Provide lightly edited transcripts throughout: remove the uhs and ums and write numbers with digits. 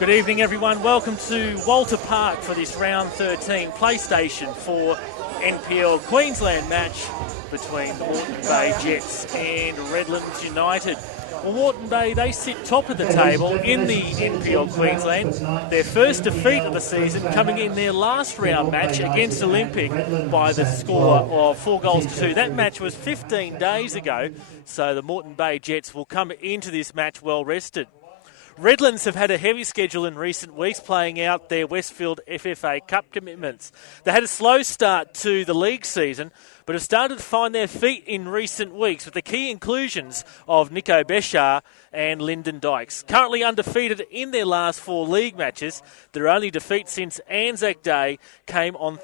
Good evening, everyone. Welcome to Walter Park for this round 13 PlayStation 4 NPL Queensland match between the Moreton Bay Jets and Redlands United. Well, Moreton Bay, they sit top of the table in the NPL Queensland. Their first defeat of the season coming in their last round match against Olympic by the score of 4-2. That match was 15 days ago, so the Moreton Bay Jets will come into this match well rested. Redlands have had a heavy schedule in recent weeks, playing out their Westfield FFA Cup commitments. They had a slow start to the league season, but have started to find their feet in recent weeks with the key inclusions of Nico Beshar and Lyndon Dykes. Currently undefeated in their last 4 league matches, their only defeat since Anzac Day came on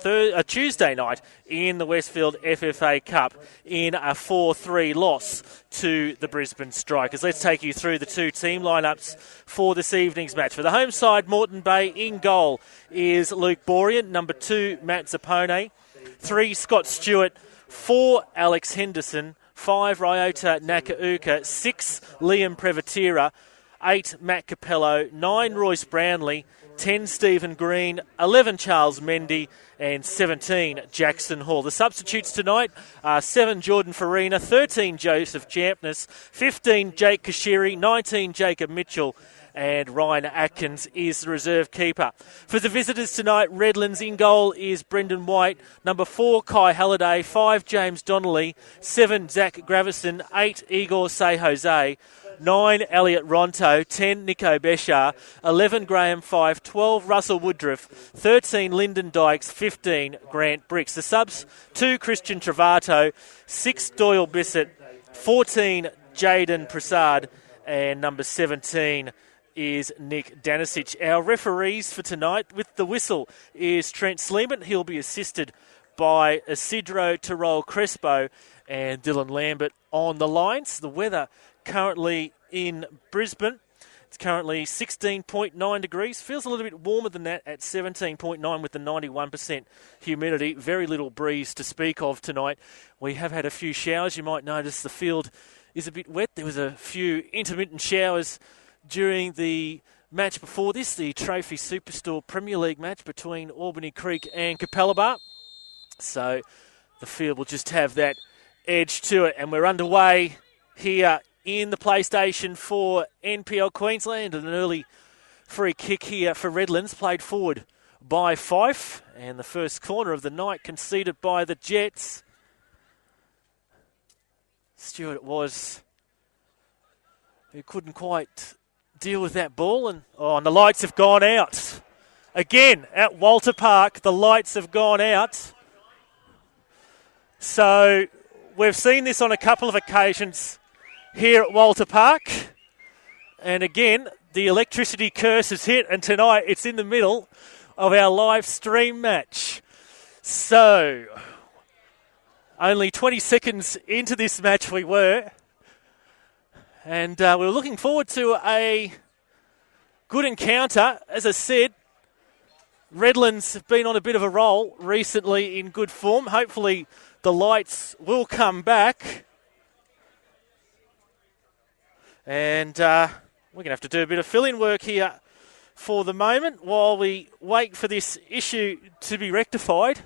Tuesday night in the Westfield FFA Cup in a 4-3 loss to the Brisbane Strikers. Let's take you through the 2 team lineups for this evening's match. For the home side, Moreton Bay in goal is Luke Borean, number 2, Matt Zappone, 3, Scott Stewart, 4, Alex Henderson, 5, Ryota Nakauka, 6, Liam Prevatira, 8, Matt Capello, 9, Royce Brownlee, 10, Stephen Green, 11, Charles Mendy, and 17, Jackson Hall. The substitutes tonight are 7, Jordan Farina, 13, Joseph Champness, 15, Jake Kashiri, 19, Jacob Mitchell, and Ryan Atkins is the reserve keeper. For the visitors tonight, Redlands in goal is Brendan White, number 4, Kai Halliday, 5, James Donnelly, 7, Zach Gravison, 8, Igor Say Jose, 9, Elliot Ronto, 10, Nico Beshar, 11, Graham Fife, 12, Russell Woodruff, 13, Lyndon Dykes, 15, Grant Bricks. The subs, 2, Christian Travato, 6, Doyle Bissett, 14, Jaden Prasad, and number 17 is Nick Danisic. Our referees for tonight with the whistle is Trent Sleeman. He'll be assisted by Isidro Terol Crespo and Dylan Lambert on the lines. The weather currently in Brisbane, it's currently 16.9 degrees. Feels a little bit warmer than that at 17.9 with the 91% humidity. Very little breeze to speak of tonight. We have had a few showers. You might notice the field is a bit wet. There was a few intermittent showers during the match before this, the Trophy Superstore Premier League match between Albany Creek and Capalaba. So the field will just have that edge to it. And we're underway here in the PlayStation 4 NPL Queensland. And an early free kick here for Redlands, played forward by Fife. And the first corner of the night conceded by the Jets. Stewart was, who couldn't quite deal with that ball, and the lights have gone out. Again, at Walter Park, the lights have gone out. So we've seen this on a couple of occasions here at Walter Park. And again, the electricity curse has hit, and tonight it's in the middle of our live stream match. So only 20 seconds into this match we were. And we're looking forward to a good encounter. As I said, Redlands have been on a bit of a roll recently in good form. Hopefully the lights will come back. And we're going to have to do a bit of fill-in work here for the moment while we wait for this issue to be rectified.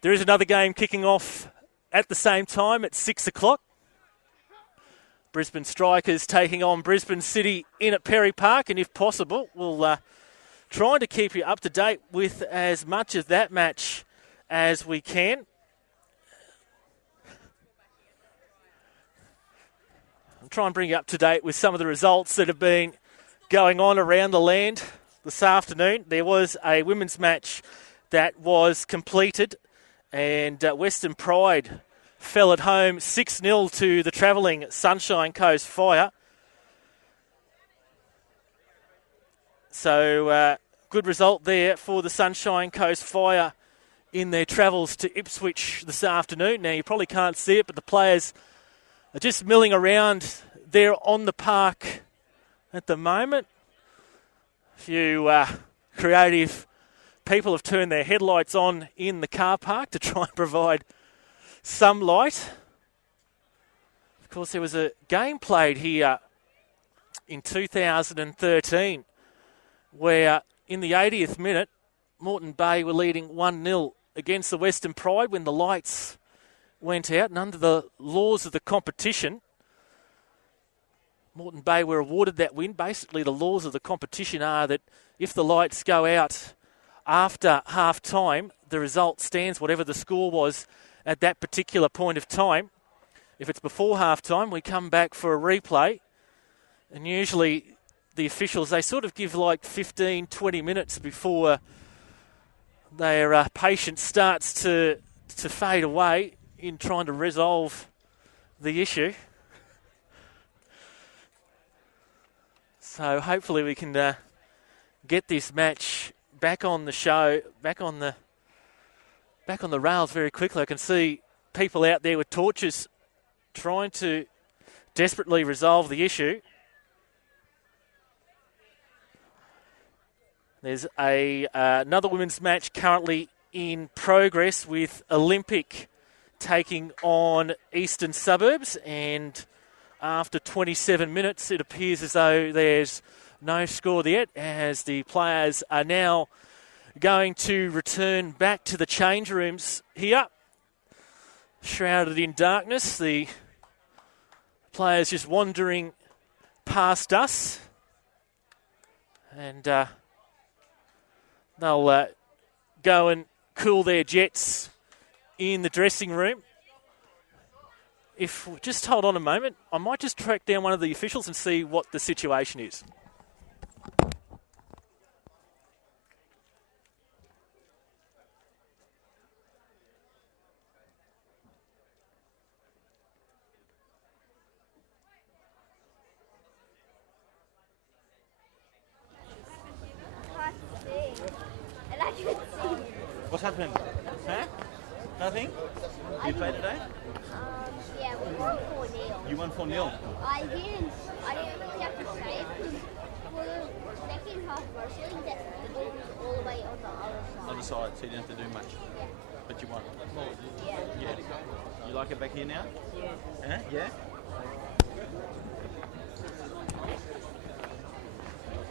There is another game kicking off at the same time at 6 o'clock. Brisbane Strikers taking on Brisbane City in at Perry Park, and if possible, we'll try to keep you up to date with as much of that match as we can. I'll try and bring you up to date with some of the results that have been going on around the land this afternoon. There was a women's match that was completed, and Western Pride fell at home 6-0 to the travelling Sunshine Coast Fire. So good result there for the Sunshine Coast Fire in their travels to Ipswich this afternoon. Now, you probably can't see it, but the players are just milling around there on the park at the moment. A few creative people have turned their headlights on in the car park to try and provide some light. Of course, there was a game played here in 2013, where in the 80th minute, Moreton Bay were leading 1-0 against the Western Pride when the lights went out, and under the laws of the competition, Moreton Bay were awarded that win. Basically, the laws of the competition are that if the lights go out after half-time, the result stands, whatever the score was at that particular point of time. If it's before half-time, we come back for a replay, and usually the officials, they sort of give like 15, 20 minutes before their patience starts to fade away in trying to resolve the issue. So hopefully we can get this match back on the show, back on the rails very quickly. I can see people out there with torches trying to desperately resolve the issue. There's another women's match currently in progress with Olympic taking on Eastern Suburbs, and after 27 minutes it appears as though there's no score yet, as the players are now going to return back to the change rooms here. Shrouded in darkness, the players just wandering past us, and they'll go and cool their jets in the dressing room. If just hold on a moment, I might just track down one of the officials and see what the situation is. What's happened? Huh? Nothing? You played today? Yeah, we won 4-0. You won 4-0? I didn't really have to say it because for the second half mostly the ball was all the way on the other side. So you didn't have to do much. Yeah. But you won. Yeah. Yeah. You like it back here now? Yeah. Huh? Yeah?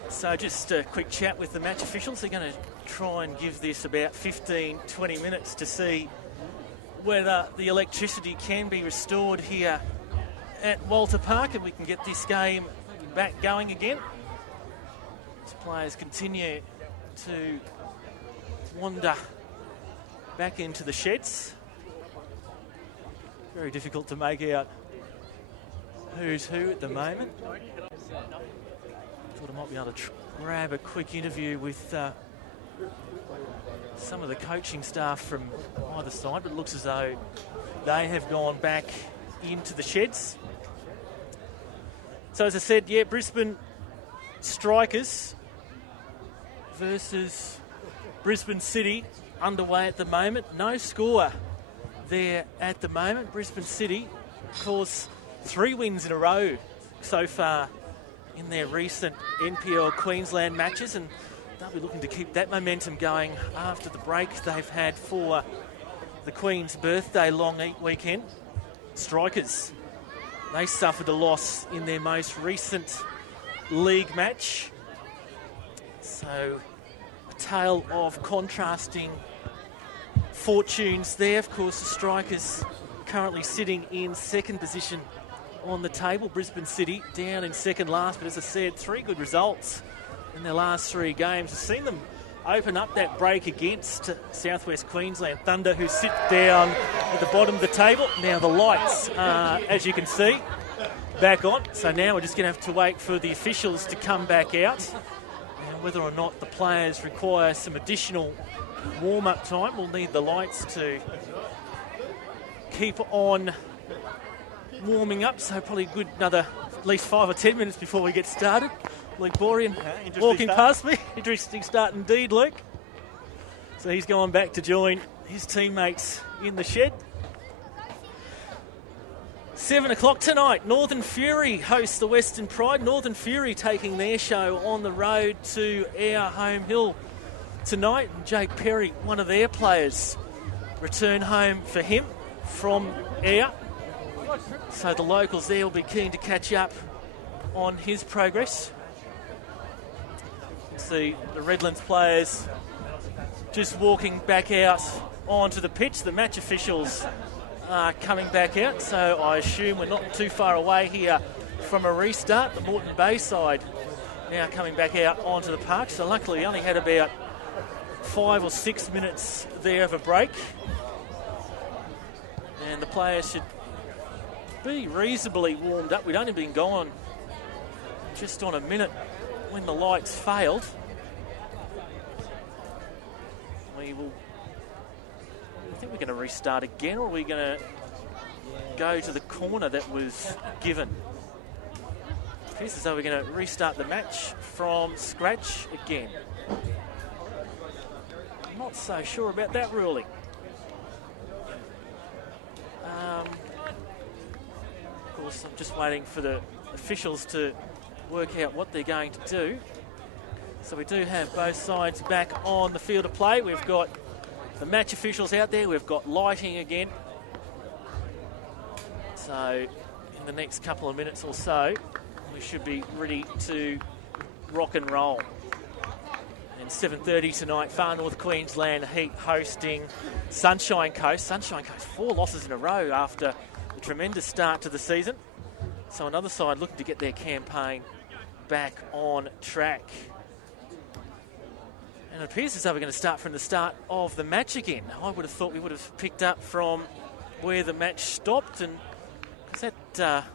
So just a quick chat with the match officials. They're going to try and give this about 15, 20 minutes to see whether the electricity can be restored here at Walter Park and we can get this game back going again. As players continue to wander back into the sheds. Very difficult to make out who's who at the moment. Thought I might be able to grab a quick interview with some of the coaching staff from either side, but it looks as though they have gone back into the sheds. So as I said, yeah, Brisbane Strikers versus Brisbane City underway at the moment. No score there at the moment. Brisbane City, of course, 3 wins in a row so far in their recent NPL Queensland matches, and they'll be looking to keep that momentum going after the break they've had for the Queen's birthday long weekend. Strikers, they suffered a loss in their most recent league match. So a tale of contrasting fortunes there. Of course, the Strikers currently sitting in second position on the table. Brisbane City down in second last, but as I said, 3 good results in their last 3 games. I've seen them open up that break against Southwest Queensland Thunder, who sit down at the bottom of the table. Now the lights are, as you can see, back on. So now we're just going to have to wait for the officials to come back out. And whether or not the players require some additional warm-up time, we'll need the lights to keep on warming up. So probably good another at least 5 or 10 minutes before we get started. Luke Borean walking past me. Interesting start indeed, Luke. So he's gone back to join his teammates in the shed. 7 o'clock tonight, Northern Fury hosts the Western Pride. Northern Fury taking their show on the road to our home hill tonight. And Jake Perry, one of their players, return home for him from Ayr. So the locals there will be keen to catch up on his progress. You can see the Redlands players just walking back out onto the pitch. The match officials are coming back out, so I assume we're not too far away here from a restart. The Moreton Bay side now coming back out onto the park. So luckily we only had about 5 or 6 minutes there of a break. And the players should be reasonably warmed up. We'd only been gone just on a minute when the lights failed. I think we're going to restart again, or are we going to go to the corner that was given? It appears as though we're going to restart the match from scratch again. I'm not so sure about that ruling. Of course, I'm just waiting for the officials to work out what they're going to do. So we do have both sides back on the field of play. We've got the match officials out there. We've got lighting again. So in the next couple of minutes or so, we should be ready to rock and roll. And 7:30 tonight, Far North Queensland Heat hosting Sunshine Coast. Sunshine Coast, 4 losses in a row after a tremendous start to the season. So another side looking to get their campaign back on track. And it appears as though we're going to start from the start of the match again. I would have thought we would have picked up from where the match stopped, and because that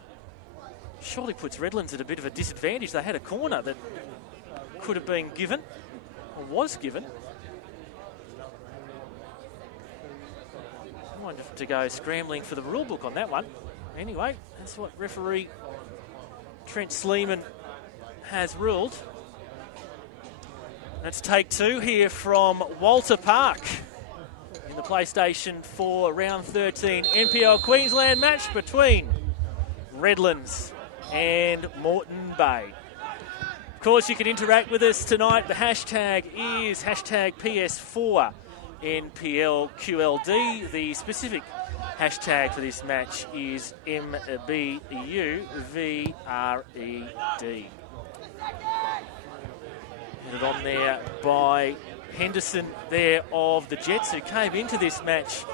surely puts Redlands at a bit of a disadvantage. They had a corner that could have been given, or was given. I might have to go scrambling for the rule book on that one. Anyway, that's what referee Trent Sleeman has ruled. Let's take 2 here from Walter Park in the PlayStation 4 round 13 NPL Queensland match between Redlands and Moreton Bay. Of course, you can interact with us tonight. The hashtag is hashtag PS4NPLQLD. The specific hashtag for this match is MBUVRED. Put it on there by Henderson there of the Jets, who came into this match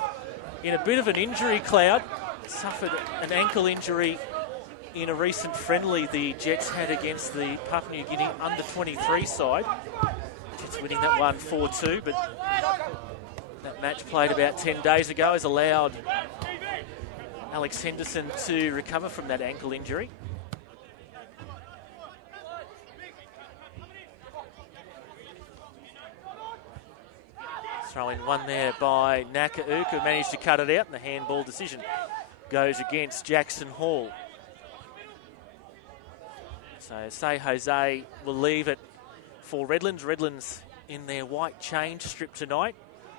in a bit of an injury cloud. Suffered an ankle injury in a recent friendly the Jets had against the Papua New Guinea under-23 side. Jets winning that one 4-2, but that match played about 10 days ago has allowed Alex Henderson to recover from that ankle injury. Throwing one there by Nakauk, who managed to cut it out, and the handball decision goes against Jackson Hall. So Say Jose will leave it for Redlands. Redlands in their white change strip tonight.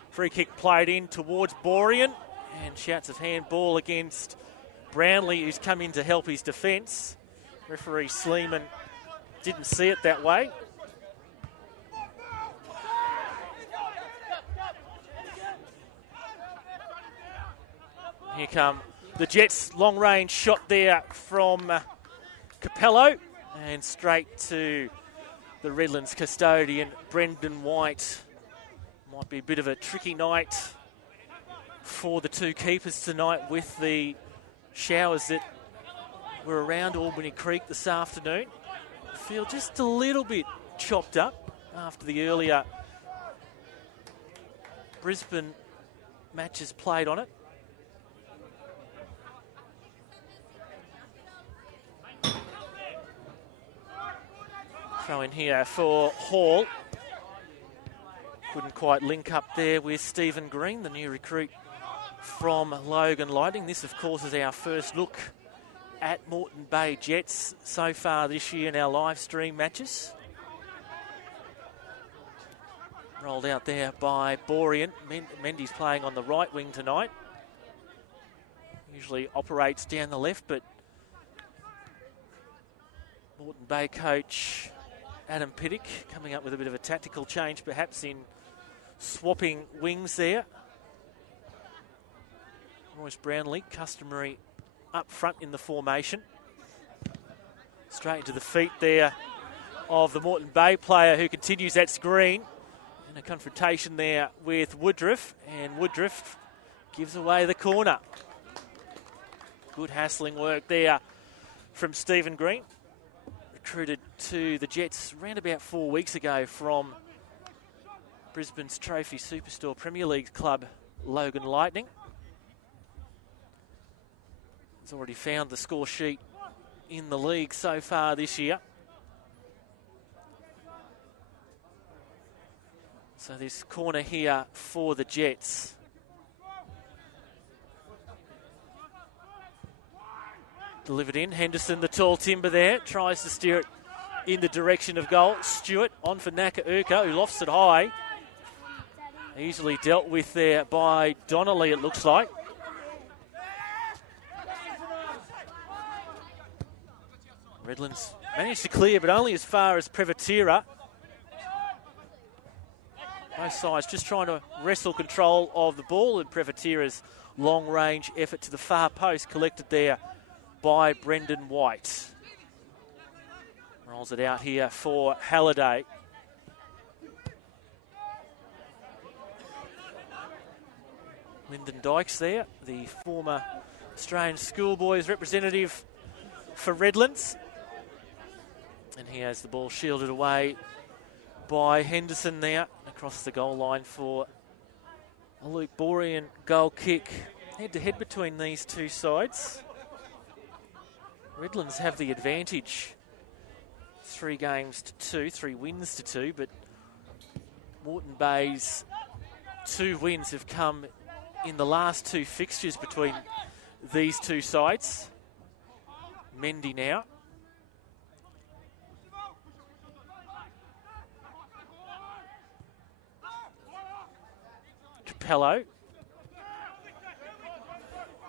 Free kick played in towards Borean, and shouts of handball against Brownlee, who's come in to help his defence. Referee Sleeman didn't see it that way. Here come the Jets, long range shot there from Capello, and straight to the Redlands custodian, Brendan White. Might be a bit of a tricky night for the 2 keepers tonight with the showers that were around Albany Creek this afternoon. Feel just a little bit chopped up after the earlier Brisbane matches played on it. Throw in here for Hall. Couldn't quite link up there with Stephen Green, the new recruit from Logan Lightning. This, of course, is our first look at Moreton Bay Jets so far this year in our live stream matches. Rolled out there by Borean. Mendy's playing on the right wing tonight. Usually operates down the left, but Moreton Bay coach Adam Piddick coming up with a bit of a tactical change, perhaps in swapping wings there. Royce Brownlee, customary up front in the formation. Straight into the feet there of the Moreton Bay player who continues that screen. In a confrontation there with Woodruff, and Woodruff gives away the corner. Good hassling work there from Stephen Green. Recruited to the Jets around about 4 weeks ago from Brisbane's Trophy Superstore Premier League club, Logan Lightning. He's already found the score sheet in the league so far this year. So this corner here for the Jets. Delivered in. Henderson, the tall timber there, tries to steer it in the direction of goal. Stewart on for Nakauka, who lofts it high. Easily dealt with there by Donnelly, it looks like. Redlands managed to clear, but only as far as Prevatira. Both sides just trying to wrestle control of the ball, and Prevatira's long-range effort to the far post collected there by Brendan White. Rolls it out here for Halliday. Lyndon Dykes there, the former Australian schoolboys representative for Redlands. And he has the ball shielded away by Henderson there across the goal line for a Luke Borean goal kick. Head-to-head between these two sides. Redlands have the advantage. 3 games to 2, 3 wins to 2, but Moreton Bay's 2 wins have come in the last 2 fixtures between these two sides. Mendy now. Capello.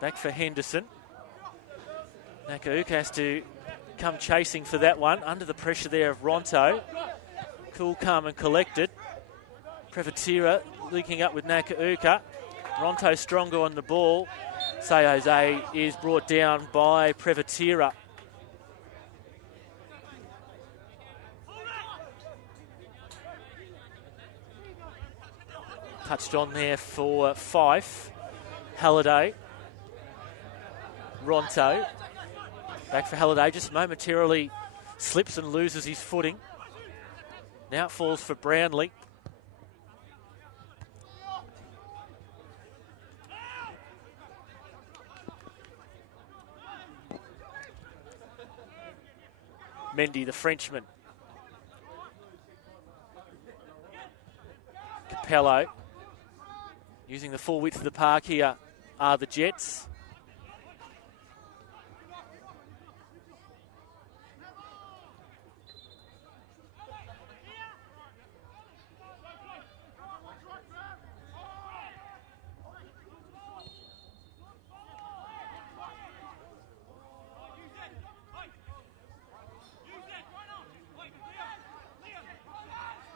Back for Henderson. Nakauka has to come chasing for that one. Under the pressure there of Ronto. Cool, calm and collected. Prevatira linking up with Nakauka. Ronto stronger on the ball. Say Jose is brought down by Prevatira. Touched on there for Fife. Halliday. Ronto. Back for Halliday, just momentarily slips and loses his footing. Now it falls for Brownlee. Mendy, the Frenchman. Capello. Using the full width of the park here are the Jets.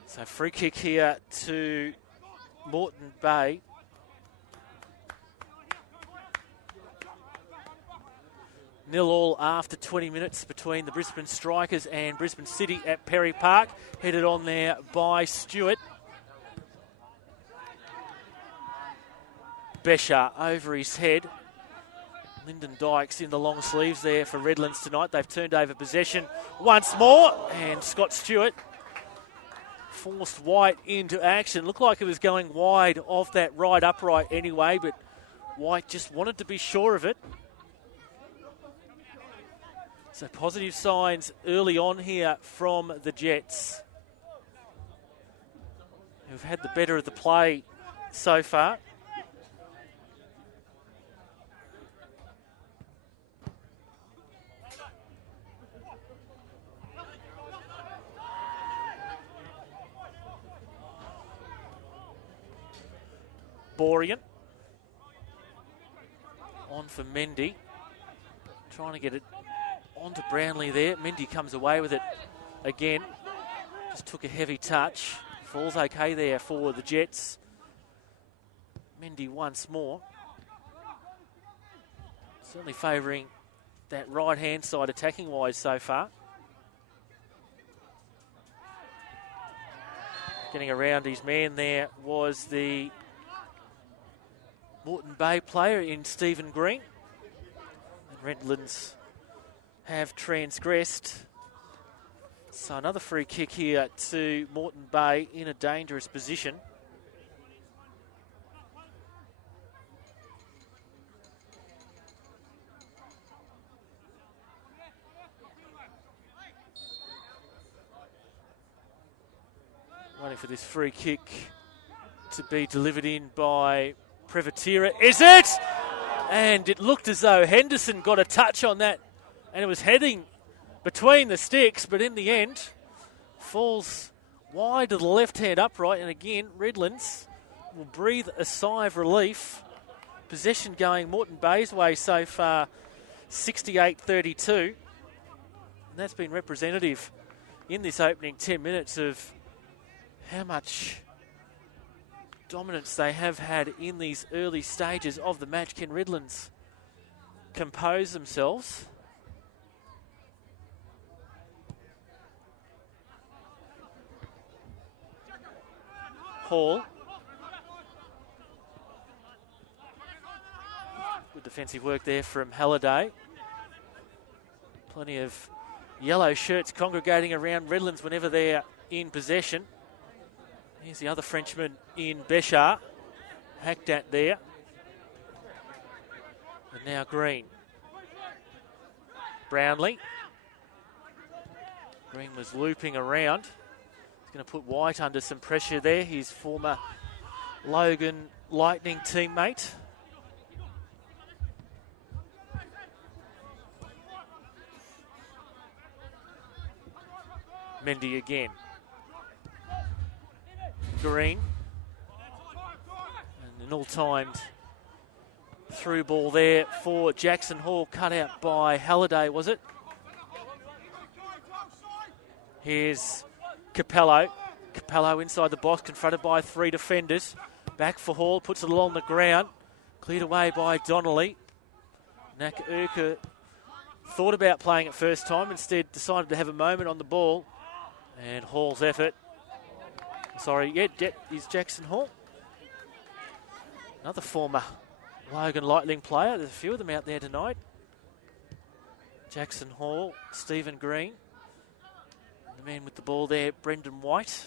So free kick here to Moreton Bay. Nil all after 20 minutes between the Brisbane Strikers and Brisbane City at Perry Park. Headed on there by Stewart. Besher over his head. Lyndon Dykes in the long sleeves there for Redlands tonight. They've turned over possession once more. And Scott Stewart forced White into action. Looked like it was going wide off that right upright anyway, but White just wanted to be sure of it. So positive signs early on here from the Jets, who've had the better of the play so far. Borean on for Mendy, trying to get it onto Brownlee there. Mendy comes away with it again. Just took a heavy touch. Falls okay there for the Jets. Mendy once more. Certainly favouring that right-hand side attacking-wise so far. Getting around his man there was the Moreton Bay player in Stephen Green. And Redlands have transgressed. So another free kick here to Moreton Bay in a dangerous position. Waiting for this free kick to be delivered in by Prevatira. Is it? And it looked as though Henderson got a touch on that, and it was heading between the sticks, but in the end falls wide to the left-hand upright. And again, Redlands will breathe a sigh of relief. Possession going Moreton Bay's way so far, 68-32. And that's been representative in this opening 10 minutes of how much dominance they have had in these early stages of the match. Can Redlands compose themselves? Hall. Good defensive work there from Halliday. Plenty of yellow shirts congregating around Redlands whenever they're in possession. Here's the other Frenchman in Béchard. Hacked at there. And now Green. Brownlee. Green was looping around. He's going to put White under some pressure there, his former Logan Lightning teammate. Mendy again. Green. And an all-timed through ball there for Jackson Hall, cut out by Halliday, was it? Here's Capello. Capello inside the box, confronted by three defenders. Back for Hall, puts it along the ground. Cleared away by Donnelly. Nakaurka thought about playing it first time, instead decided to have a moment on the ball. And Hall's effort. Sorry, is Jackson Hall. Another former Logan Lightning player. There's a few of them out there tonight. Jackson Hall, Stephen Green. The man with the ball there, Brendan White.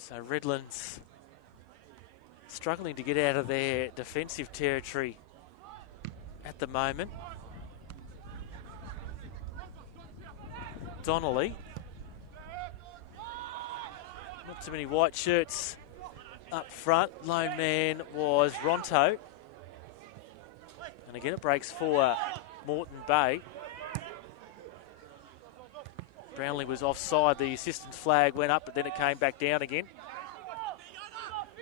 So Redlands struggling to get out of their defensive territory at the moment. Donnelly. Not too many white shirts up front. Lone man was Ronto. And again it breaks for Moreton Bay. Brownlee was offside. The assistance flag went up, but then it came back down again.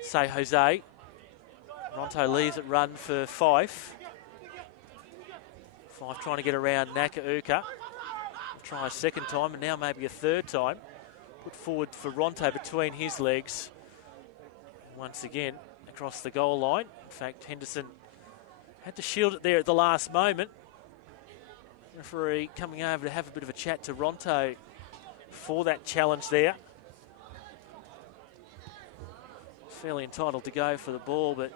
Say Jose. Ronto leaves it run for Fife. Fife trying to get around Nakaurka. Try a second time and now maybe a third time. Put forward for Ronto between his legs. Once again across the goal line. In fact, Henderson had to shield it there at the last moment. Referee coming over to have a bit of a chat to Ronto for that challenge there. Fairly entitled to go for the ball, but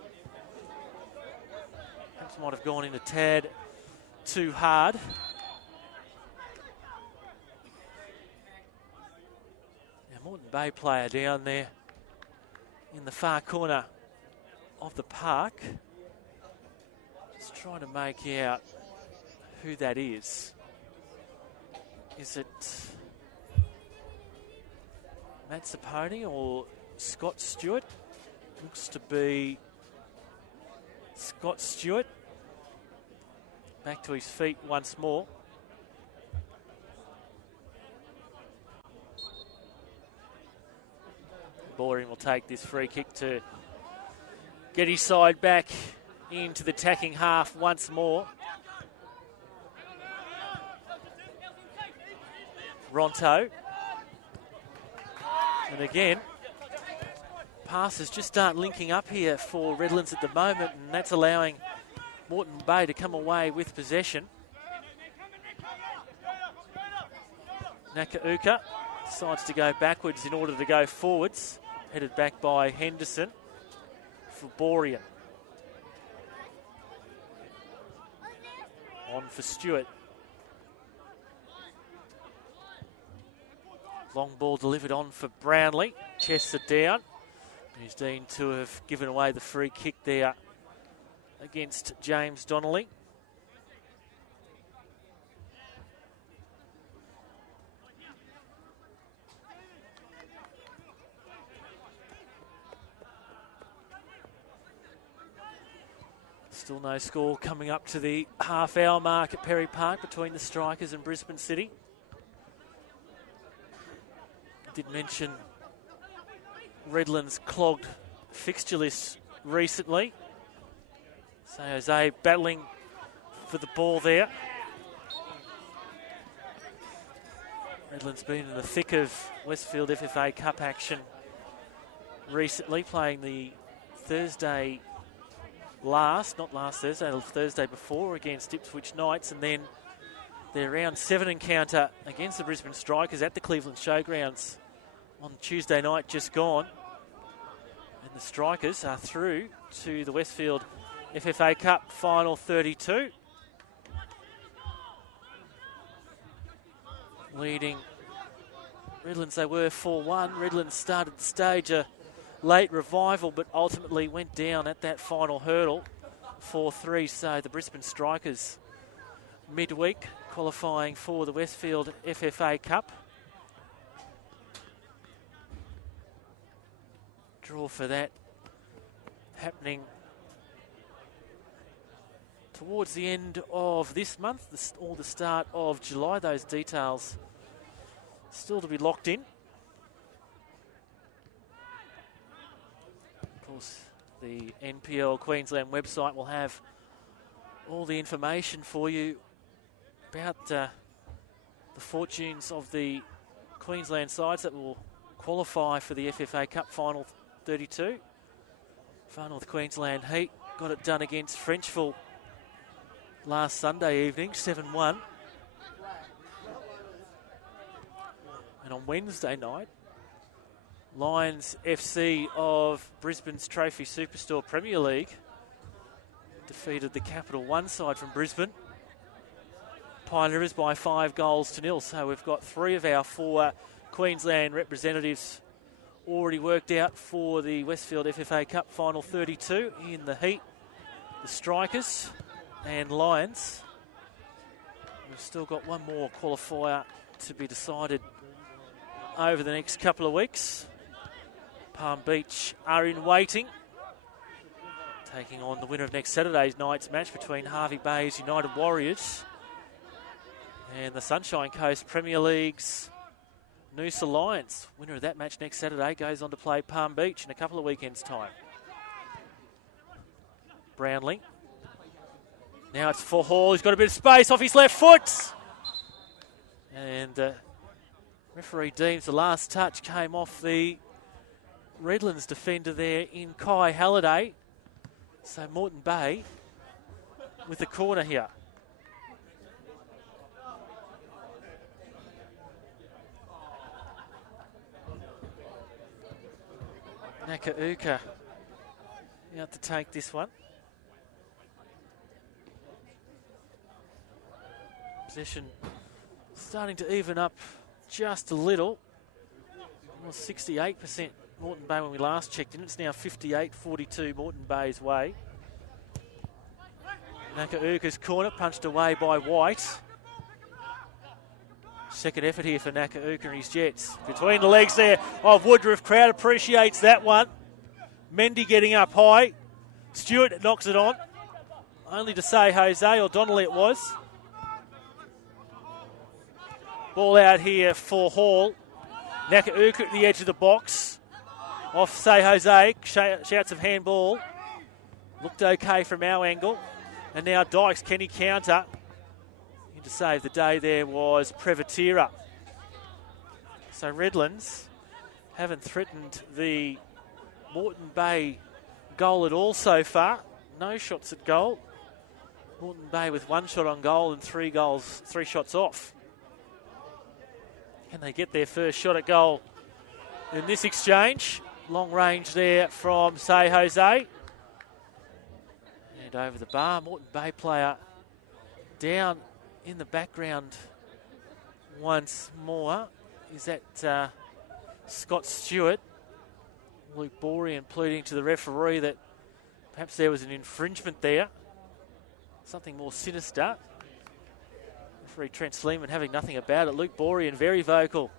perhaps might have gone in a tad too hard. Now Moreton Bay player down there in the far corner of the park. Just trying to make out who that is. Is it Matt Saponi or Scott Stewart? Looks to be Scott Stewart. Back to his feet once more. Boring will take this free kick to get his side back into the attacking half once more. Ronto. And again, passes just aren't linking up here for Redlands at the moment, and that's allowing Moreton Bay to come away with possession. Nakauka decides to go backwards in order to go forwards. Headed back by Henderson for Borean. On for Stewart. Long ball delivered on for Brownlee. Chests it down. He's deemed to have given away the free kick there against James Donnelly. Still no score coming up to the half-hour mark at Perry Park between the Strikers and Brisbane City. Did mention Redlands clogged fixture list recently. So Jose battling for the ball there. Redlands been in the thick of Westfield FFA Cup action recently, playing the Thursday the Thursday before against Ipswich Knights, and then their round 7 encounter against the Brisbane Strikers at the Cleveland Showgrounds on Tuesday night just gone. And the Strikers are through to the Westfield FFA Cup Final 32. Leading Redlands, they were 4-1. Redlands started the stage a late revival, but ultimately went down at that final hurdle, 4-3. So the Brisbane Strikers midweek qualifying for the Westfield FFA Cup. Draw for that happening towards the end of this month, or the start of July. Those details still to be locked in. Of course, the NPL Queensland website will have all the information for you about the fortunes of the Queensland sides that will qualify for the FFA Cup Final 32. Far North Queensland Heat got it done against Frenchville last Sunday evening, 7-1. And on Wednesday night, Lions FC of Brisbane's Trophy Superstore Premier League defeated the Capital One side from Brisbane, Pine Rivers, by 5-0. So we've got 3 of our 4 Queensland representatives already worked out for the Westfield FFA Cup Final 32 in the Heat, the Strikers and Lions. We've still got one more qualifier to be decided over the next couple of weeks. Palm Beach are in waiting, taking on the winner of next Saturday's night's match between Hervey Bay's United Warriors and the Sunshine Coast Premier League's Noosa Lions. Winner of that match next Saturday goes on to play Palm Beach in a couple of weekends' time. Brownlee. Now it's for Hall. He's got a bit of space off his left foot. And referee deems the last touch came off the Redlands defender there in Kai Halliday. So Moreton Bay with the corner here. Nakauka out to take this one. Possession starting to even up just a little. It was 68% Moreton Bay when we last checked in. It's now 58-42 Moreton Bay's way. Nakauka's corner punched away by White. Second effort here for Nakauka and his Jets. Between the legs there of Woodruff. Crowd appreciates that one. Mendy getting up high. Stewart knocks it on. Only to say Jose, or Donnelly it was. Ball out here for Hall. Nakauka at the edge of the box. off Say Jose. Shouts of handball. Looked okay from our angle. And now Dykes, can he counter? In to save the day there was Prevatira. So Redlands haven't threatened the Moreton Bay goal at all so far. No shots at goal. Moreton Bay with 1 shot on goal and 3 shots off. Can they get their first shot at goal in this exchange? Long range there from Say Jose. And over the bar, Moreton Bay player down in the background once more. Is that Scott Stewart? Luke Borean pleading to the referee that perhaps there was an infringement there. Something more sinister. Referee Trent Sleeman having nothing about it. Luke Borean very vocal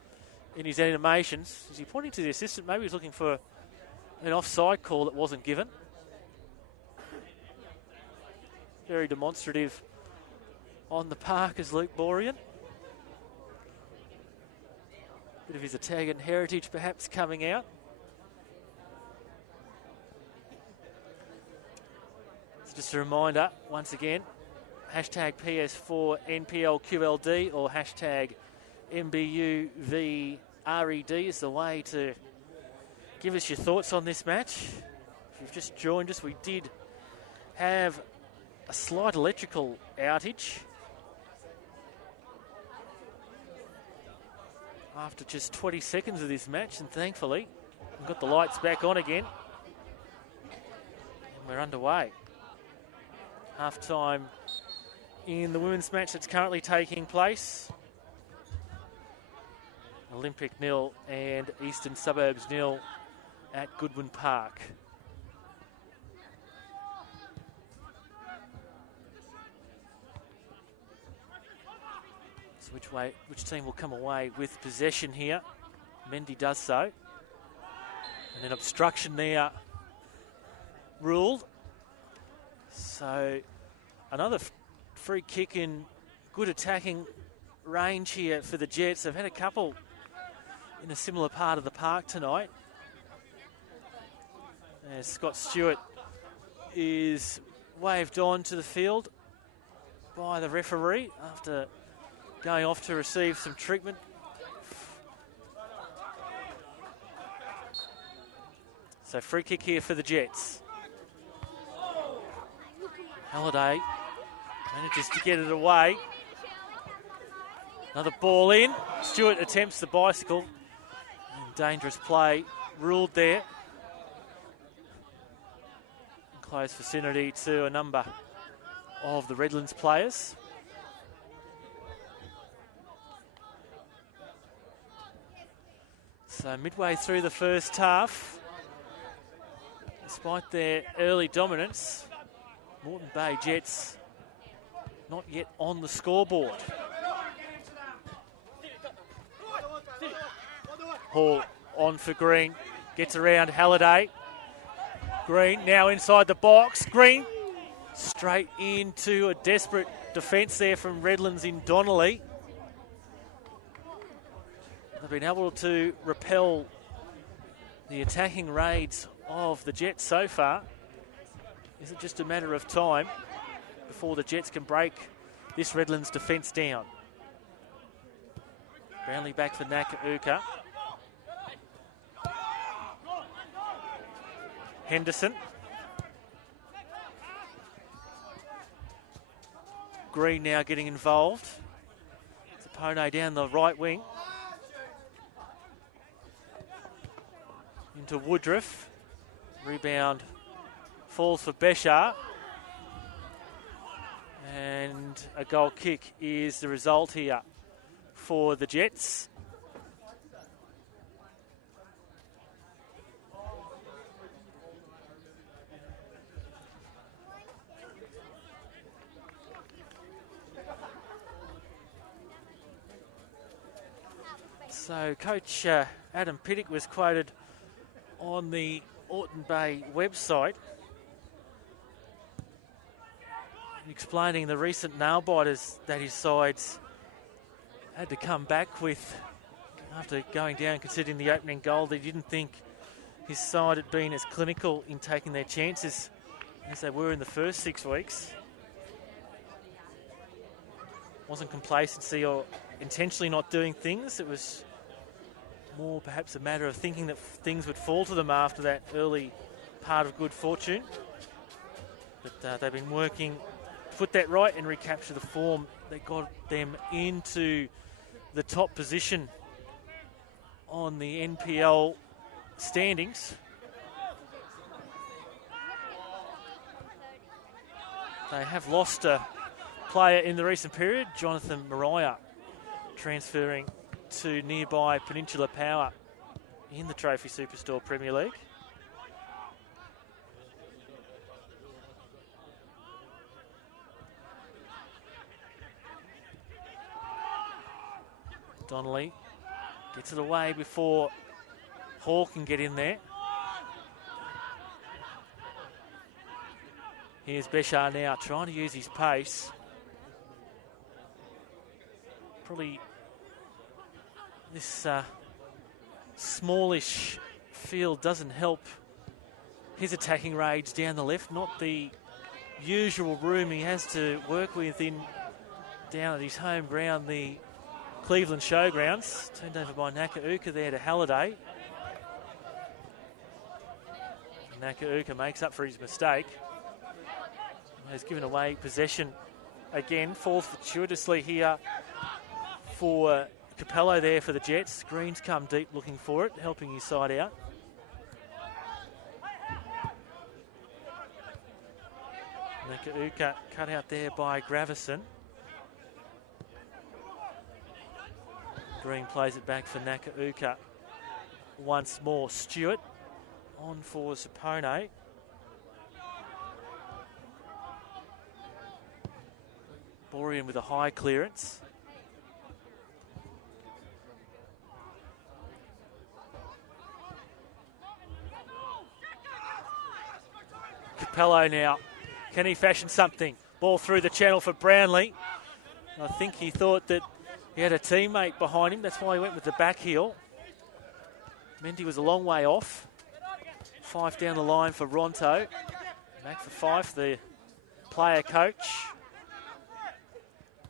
in his animations. Is he pointing to the assistant? Maybe he's looking for an offside call that wasn't given. Very demonstrative on the park as Luke Borean. Bit of his Italian heritage perhaps coming out. So just a reminder, once again, hashtag PS4NPLQLD or hashtag MBUVRED is the way to give us your thoughts on this match. If you've just joined us, we did have a slight electrical outage after just 20 seconds of this match, and thankfully we've got the lights back on again and we're underway. Half time in the women's match that's currently taking place. Olympic 0 and Eastern Suburbs 0 at Goodwin Park. So which team will come away with possession here? Mendy does so. And then obstruction there ruled. So another free kick in good attacking range here for the Jets. They've had a couple in a similar part of the park tonight. As Scott Stewart is waved on to the field by the referee after going off to receive some treatment. So free kick here for the Jets. Halliday manages to get it away. Another ball in. Stewart attempts the bicycle. And dangerous play ruled there. In close vicinity to a number of the Redlands players. So midway through the first half, despite their early dominance, Moreton Bay Jets not yet on the scoreboard. Hall on for Green, gets around Halliday. Green now inside the box. Green straight into a desperate defence there from Redlands in Donnelly. They've been able to repel the attacking raids of the Jets so far. Is it just a matter of time before the Jets can break this Redlands defence down? Brownlee back for Nakauka. Henderson. Green now getting involved. Sapone down the right wing. Into Woodruff. Rebound falls for Beshar. And a goal kick is the result here for the Jets. So Coach Adam Pittock was quoted on the Moreton Bay website explaining the recent nail-biters that his sides had to come back with after going down, considering the opening goal. They didn't think his side had been as clinical in taking their chances as they were in the first 6 weeks. Wasn't complacency or intentionally not doing things. It was more perhaps a matter of thinking that things would fall to them after that early part of good fortune. But they've been working to put that right and recapture the form that got them into the top position on the NPL standings. They have lost a player in the recent period, Jonathan Mariah, transferring to nearby Peninsula Power in the Trophy Superstore Premier League. Donnelly gets it away before Hall can get in there. Here's Beshar now trying to use his pace. Probably this smallish field doesn't help his attacking raids down the left. Not the usual room he has to work with down at his home ground, the Cleveland Showgrounds. Turned over by Nakauka there to Halliday. Nakauka makes up for his mistake. Has given away possession again. Falls fortuitously here for Capello there for the Jets. Green's come deep looking for it, helping his side out. Nakauka cut out there by Gravison. Green plays it back for Nakauka once more. Stewart on for Sapone. Borean with a high clearance. Capello now. Can he fashion something? Ball through the channel for Brownlee. I think he thought that he had a teammate behind him. That's why he went with the back heel. Mendy was a long way off. Fife down the line for Ronto. Back for Fife, the player coach.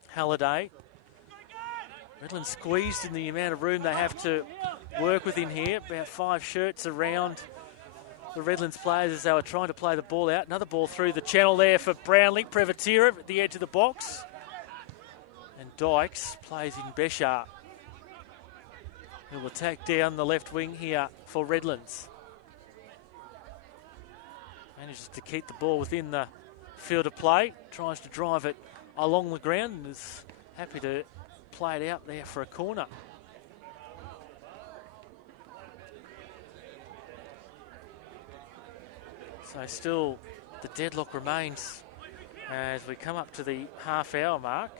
Halliday. Redlands squeezed in the amount of room they have to work with in here. About 5 shirts around the Redlands players as they were trying to play the ball out. Another ball through the channel there for Brownlee. Prevatira at the edge of the box. And Dykes plays in Beshar, who will attack down the left wing here for Redlands. Manages to keep the ball within the field of play. Tries to drive it along the ground and is happy to play it out there for a corner. So still the deadlock remains as we come up to the half-hour mark.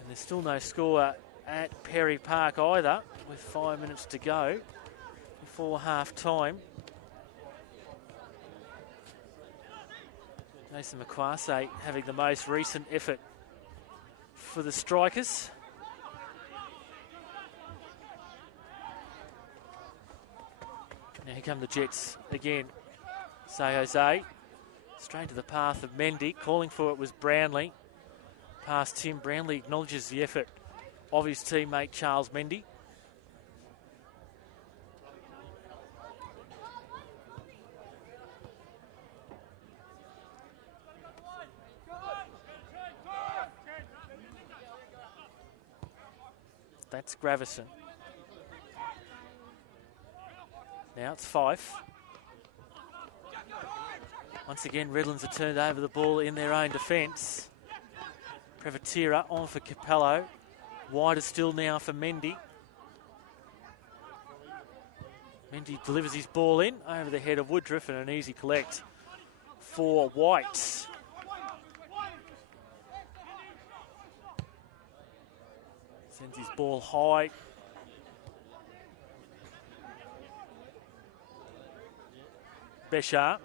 And there's still no score at Perry Park either, with 5 minutes to go before half-time. Jason McQuarrie having the most recent effort for the Strikers. Now here come the Jets again. Say Jose. Straight to the path of Mendy. Calling for it was Brownlee. Past Tim. Brownlee acknowledges the effort of his teammate Charles Mendy. That's Gravison. Now it's Fife. Once again, Redlands have turned over the ball in their own defence. Prevatira on for Capello. Wider still now for Mendy. Mendy delivers his ball in over the head of Woodruff and an easy collect for White. Sends his ball high. Beshar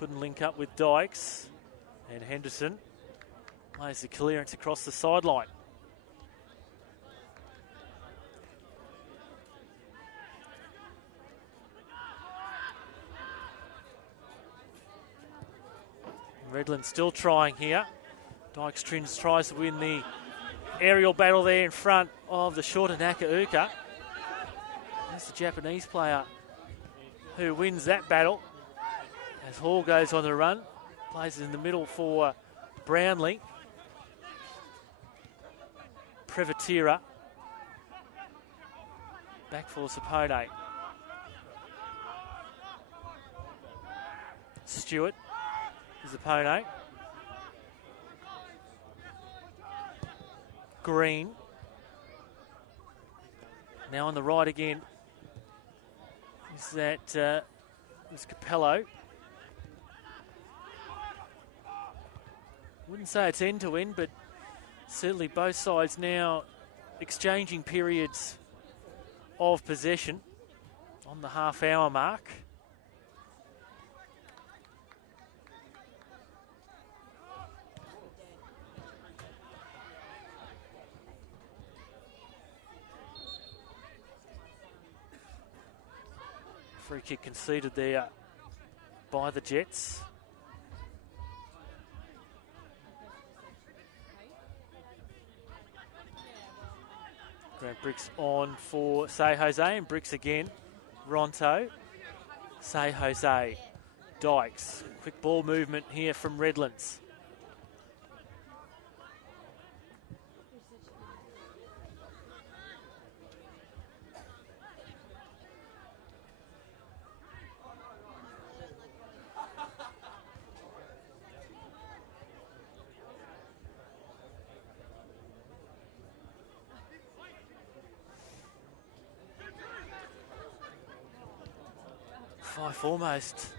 couldn't link up with Dykes, and Henderson plays the clearance across the sideline. Redlands still trying here. Dykes tries to win the aerial battle there in front of the shorter Nakauka. That's the Japanese player who wins that battle. As Hall goes on the run, plays it in the middle for Brownlee. Prevatira. Back for Sapone. Stewart is Sapone. Green. Now on the right again. Is that is Capello. Wouldn't say it's end to end, but certainly both sides now exchanging periods of possession on the half-hour mark. Free kick conceded there by the Jets. Grant Bricks on for Say Jose, and Bricks again. Ronto. Say Jose. Dykes. Quick ball movement here from Redlands. Fife almost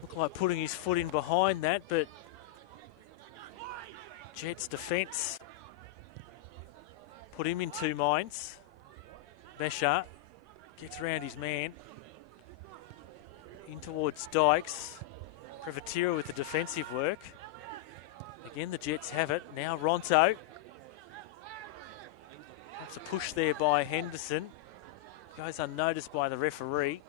looked like putting his foot in behind that, but Jets defence put him in two minds. Besha gets around his man in towards Dykes. Prevatira with the defensive work. Again, the Jets have it. Now Ronto. That's a push there by Henderson. Goes unnoticed by the referee.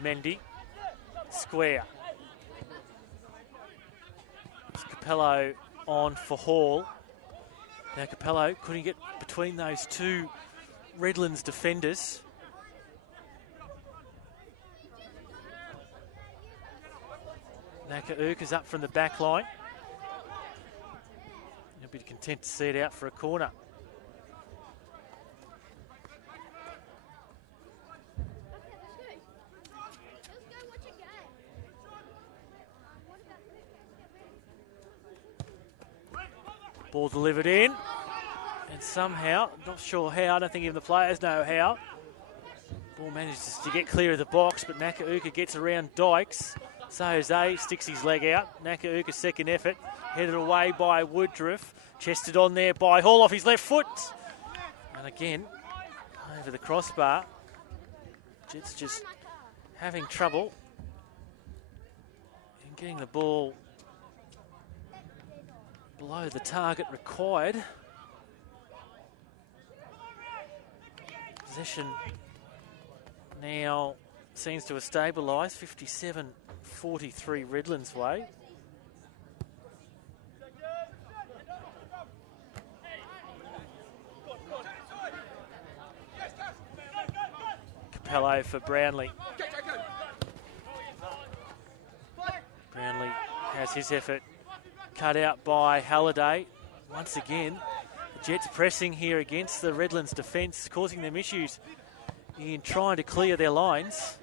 Mendy, square. It's Capello on for Hall. Now Capello couldn't get between those two Redlands defenders. Nakauka's up from the back line. He'll be content to see it out for a corner. Ball delivered in, and somehow, not sure how, I don't think even the players know how, ball manages to get clear of the box, but Nakauka gets around Dykes. So Jose sticks his leg out. Nakauka's second effort, headed away by Woodruff, chested on there by Hall off his left foot. And again, over the crossbar. Jets just having trouble in getting the ball below the target required. Possession now seems to have stabilised, 57-43 Redlands way. Capello for Brownlee. Brownlee has his effort cut out by Halliday. Once again, the Jets pressing here against the Redlands defence, causing them issues in trying to clear their lines.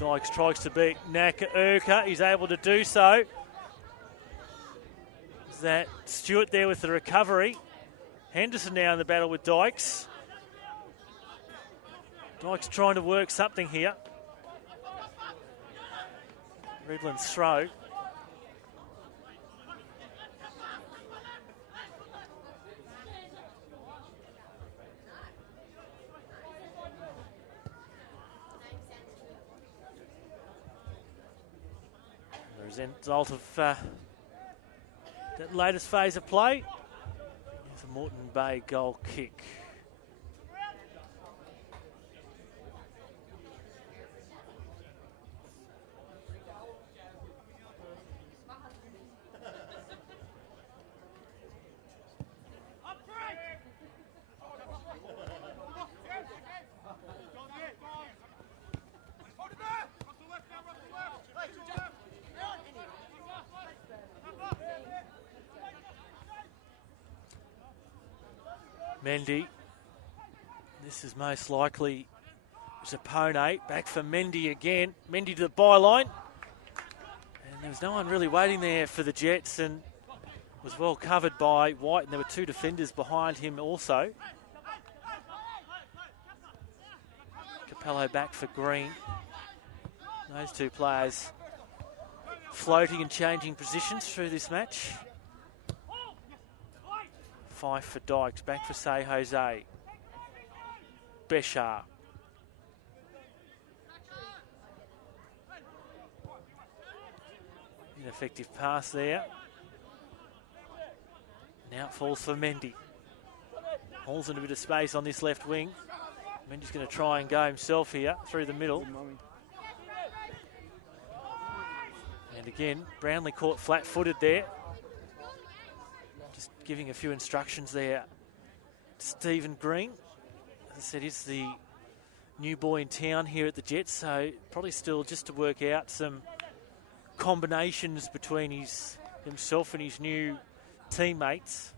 Dykes tries to beat Nakauka. He's able to do so. Is that Stewart there with the recovery? Henderson now in the battle with Dykes. Dykes trying to work something here. Redlands throw. result of that latest phase of play. It's a Moreton Bay goal kick. Mendy. This is most likely Zappone. Back for Mendy again. Mendy to the byline. And there was no one really waiting there for the Jets, and was well covered by White, and there were two defenders behind him also. Capello back for Green. Those two players floating and changing positions through this match. Fife for Dykes, back for Say Jose. Beshar. Ineffective pass there. Now it falls for Mendy. Hauls in a bit of space on this left wing. Mendy's going to try and go himself here through the middle. And again, Brownlee caught flat-footed there. Just giving a few instructions there to Stephen Green. As I said, he's the new boy in town here at the Jets, so probably still just to work out some combinations between himself and his new teammates.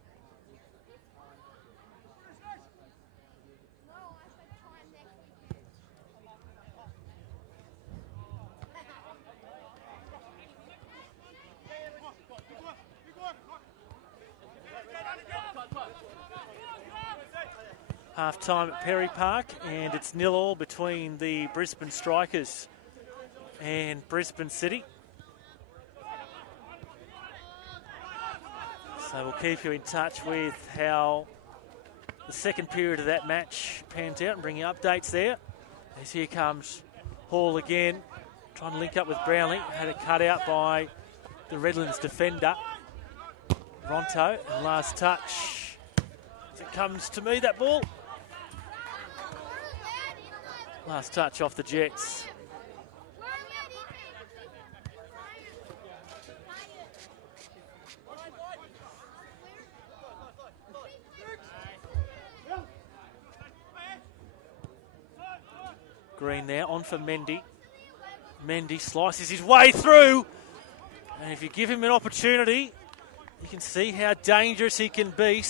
Half time at Perry Park, and it's 0-0 between the Brisbane Strikers and Brisbane City. So we'll keep you in touch with how the second period of that match pans out and bring you updates there. As here comes Hall again, trying to link up with Brownlee. Had it cut out by the Redlands defender, Ronto, and last touch. As it comes to me, that ball. Last touch off the Jets. Green there, on for Mendy. Mendy slices his way through. And if you give him an opportunity, you can see how dangerous he can be.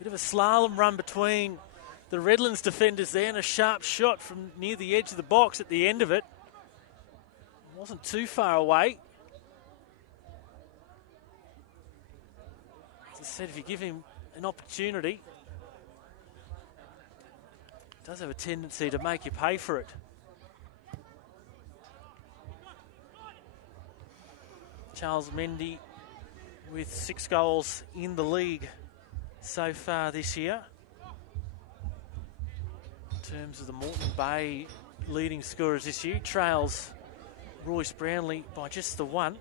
Bit of a slalom run between the Redlands defenders there, and a sharp shot from near the edge of the box at the end of it. Wasn't too far away. As I said, if you give him an opportunity, it does have a tendency to make you pay for it. Charles Mendy with 6 goals in the league so far this year. In terms of the Moreton Bay leading scorers this year, trails Royce Brownlee by just the 1.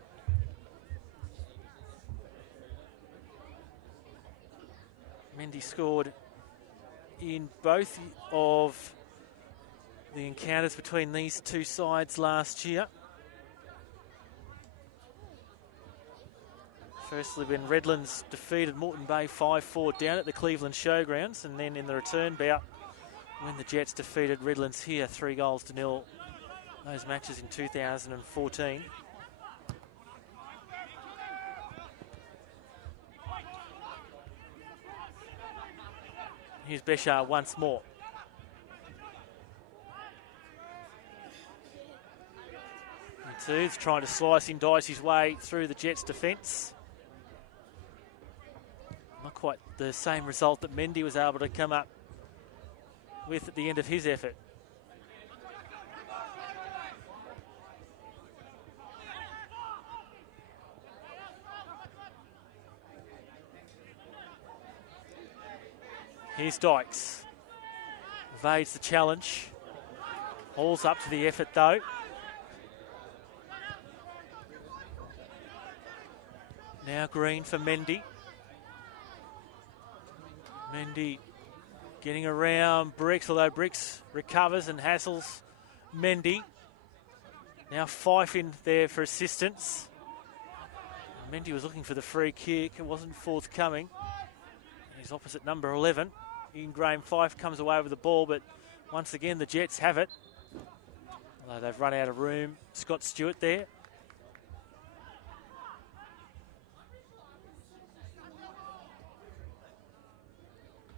Mendy scored in both of the encounters between these two sides last year. Firstly, when Redlands defeated Moreton Bay 5-4 down at the Cleveland Showgrounds, and then in the return bout when the Jets defeated Redlands here 3-0. Those matches in 2014. Here's Beshar once more. He's trying to slice and dice his way through the Jets' defence. Not quite the same result that Mendy was able to come up with at the end of his effort. Here's Dykes. Evades the challenge. Hauls up to the effort though. Now green for Mendy. Mendy getting around Bricks, although Bricks recovers and hassles Mendy. Now Fife in there for assistance. Mendy was looking for the free kick. It wasn't forthcoming. He's opposite number 11. In Graham Fife comes away with the ball, but once again the Jets have it. Although they've run out of room. Scott Stewart there.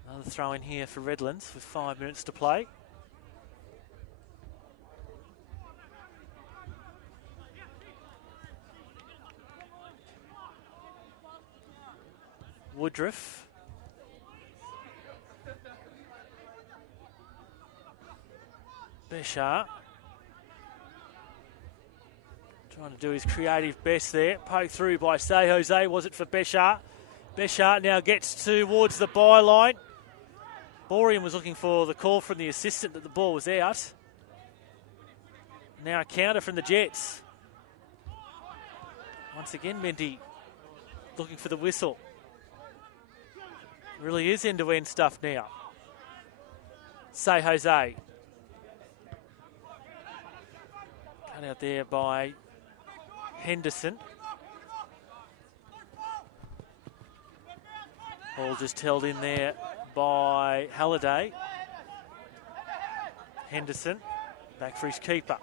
Another throw in here for Redlands with 5 minutes to play. Woodruff. Beshar. Trying to do his creative best there. Poked through by Say Jose. Was it for Beshar? Beshar now gets towards the byline. Borean was looking for the call from the assistant that the ball was out. Now a counter from the Jets. Once again, Mendy looking for the whistle. Really is end-to-end stuff now. Say Jose. Cut out there by Henderson. Ball just held in there by Halliday. Henderson back for his keeper.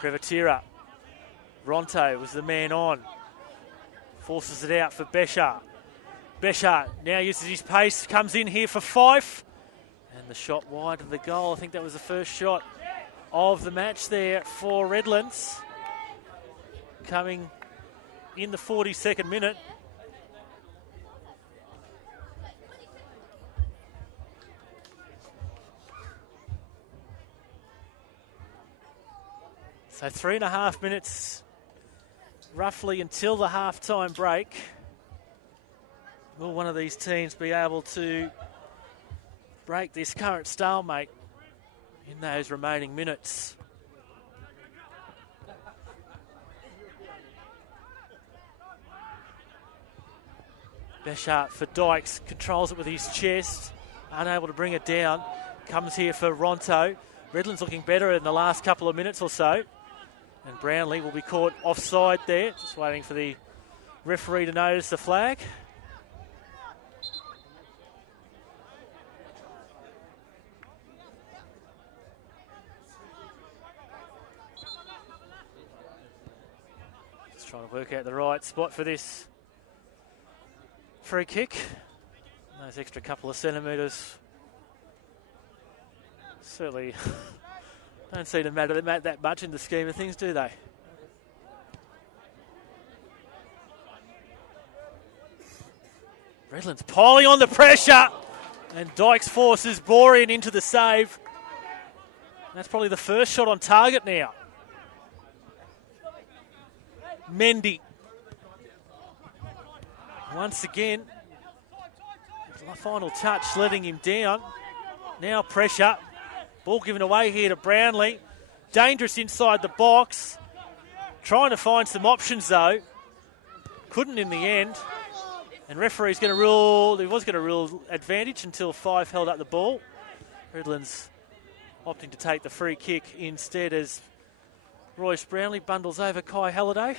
Crevatira. Ronto was the man on. Forces it out for Beshar. Beshar now uses his pace, comes in here for Fife. And the shot wide of the goal. I think that was the first shot of the match there for Redlands. Coming in the 42nd minute. So 3.5 minutes roughly until the half-time break. Will one of these teams be able to break this current stalemate in those remaining minutes? Beshart for Dykes, controls it with his chest, unable to bring it down. Comes here for Ronto. Redlands looking better in the last couple of minutes or so. And Brownlee will be caught offside there. Just waiting for the referee to notice the flag. Just trying to work out the right spot for this free kick. Those extra couple of centimetres certainly don't seem to matter that much in the scheme of things, do they? Redlands piling on the pressure, and Dykes forces Borean into the save. That's probably the first shot on target now. Mendy. Once again, the final touch letting him down. Now pressure. Ball given away here to Brownlee. Dangerous inside the box. Trying to find some options though. Couldn't in the end. And referee's going to rule, he was going to rule advantage until Fife held up the ball. Redlands opting to take the free kick instead as Royce Brownlee bundles over Kai Halliday.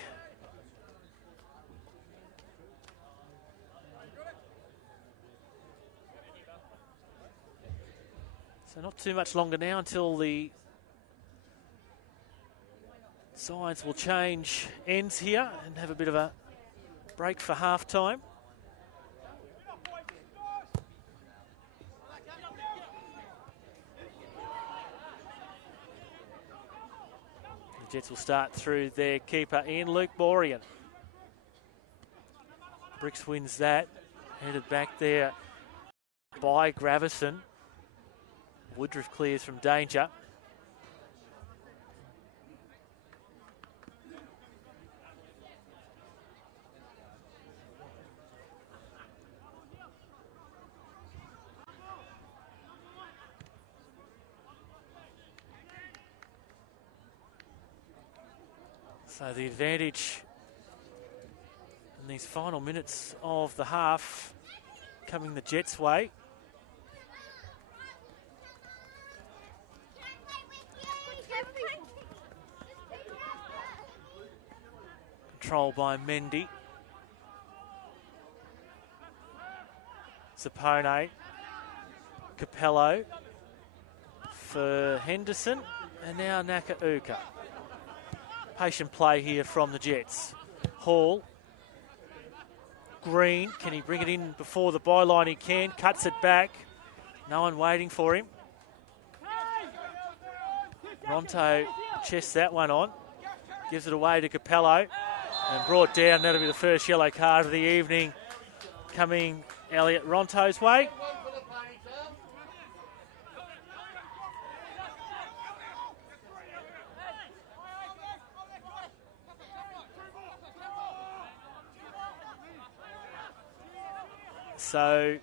So not too much longer now until the sides will change ends here and have a bit of a break for half time. The Jets will start through their keeper Ian Luke Borean. Bricks wins that. Headed back there by Gravison. Woodruff clears from danger. So the advantage in these final minutes of the half coming the Jets' way. Control by Mendy. Sapone. Capello for Henderson. And now Nakauka. Patient play here from the Jets. Hall. Green, can he bring it in before the byline? He can, cuts it back. No one waiting for him. Ronto chests that one on. Gives it away to Capello. And brought down, that'll be the first yellow card of the evening. Coming Elliot Ronto's way. So,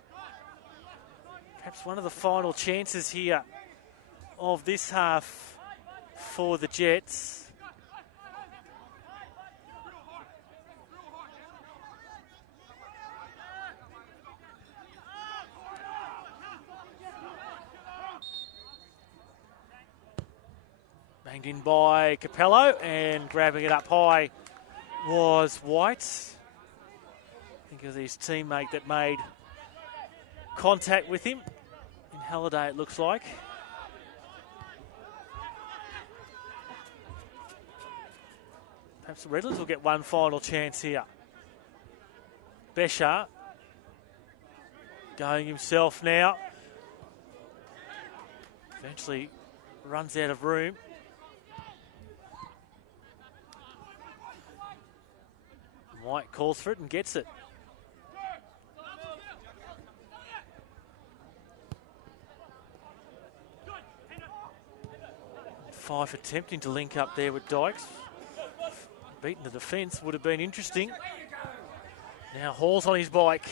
perhaps one of the final chances here of this half for the Jets. Banged in by Capello, and grabbing it up high was White. I think it was his teammate that made contact with him. In Halliday, it looks like. Perhaps the Redlands will get one final chance here. Besha going himself now. Eventually runs out of room. White calls for it and gets it. 5 attempting to link up there with Dykes. Beating the defence would have been interesting. Now Hall's on his bike.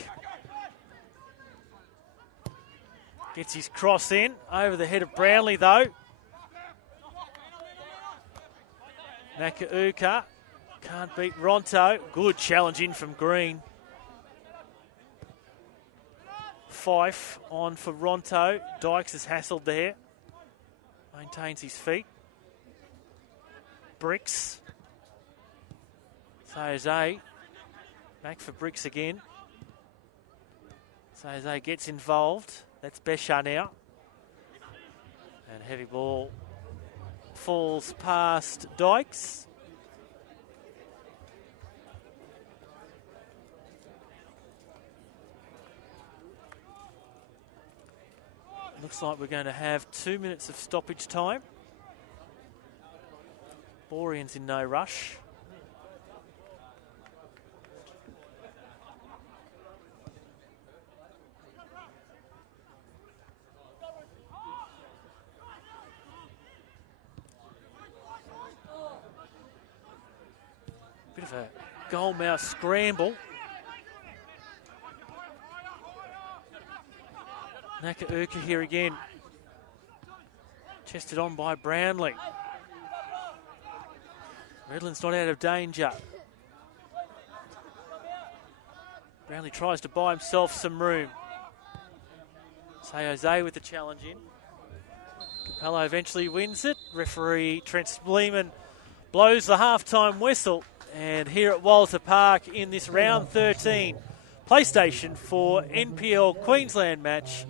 Gets his cross in. Over the head of Brownlee though. Nakauka can't beat Ronto. Good challenge in from Green. Fife on for Ronto. Dykes is hassled there. Maintains his feet. Bricks. Jose. Back for Bricks again. Jose gets involved. That's Besha now. And heavy ball falls past Dykes. Looks like we're going to have 2 minutes of stoppage time. Borean's in no rush. Bit of a goalmouth scramble. Nakauka here again. Chested on by Brownlee. Redlands not out of danger. Brownlee tries to buy himself some room. Jose with the challenge in. Capello eventually wins it. Referee Trent Spleeman blows the halftime whistle. And here at Walter Park in this round 13 PlayStation 4 NPL Queensland match,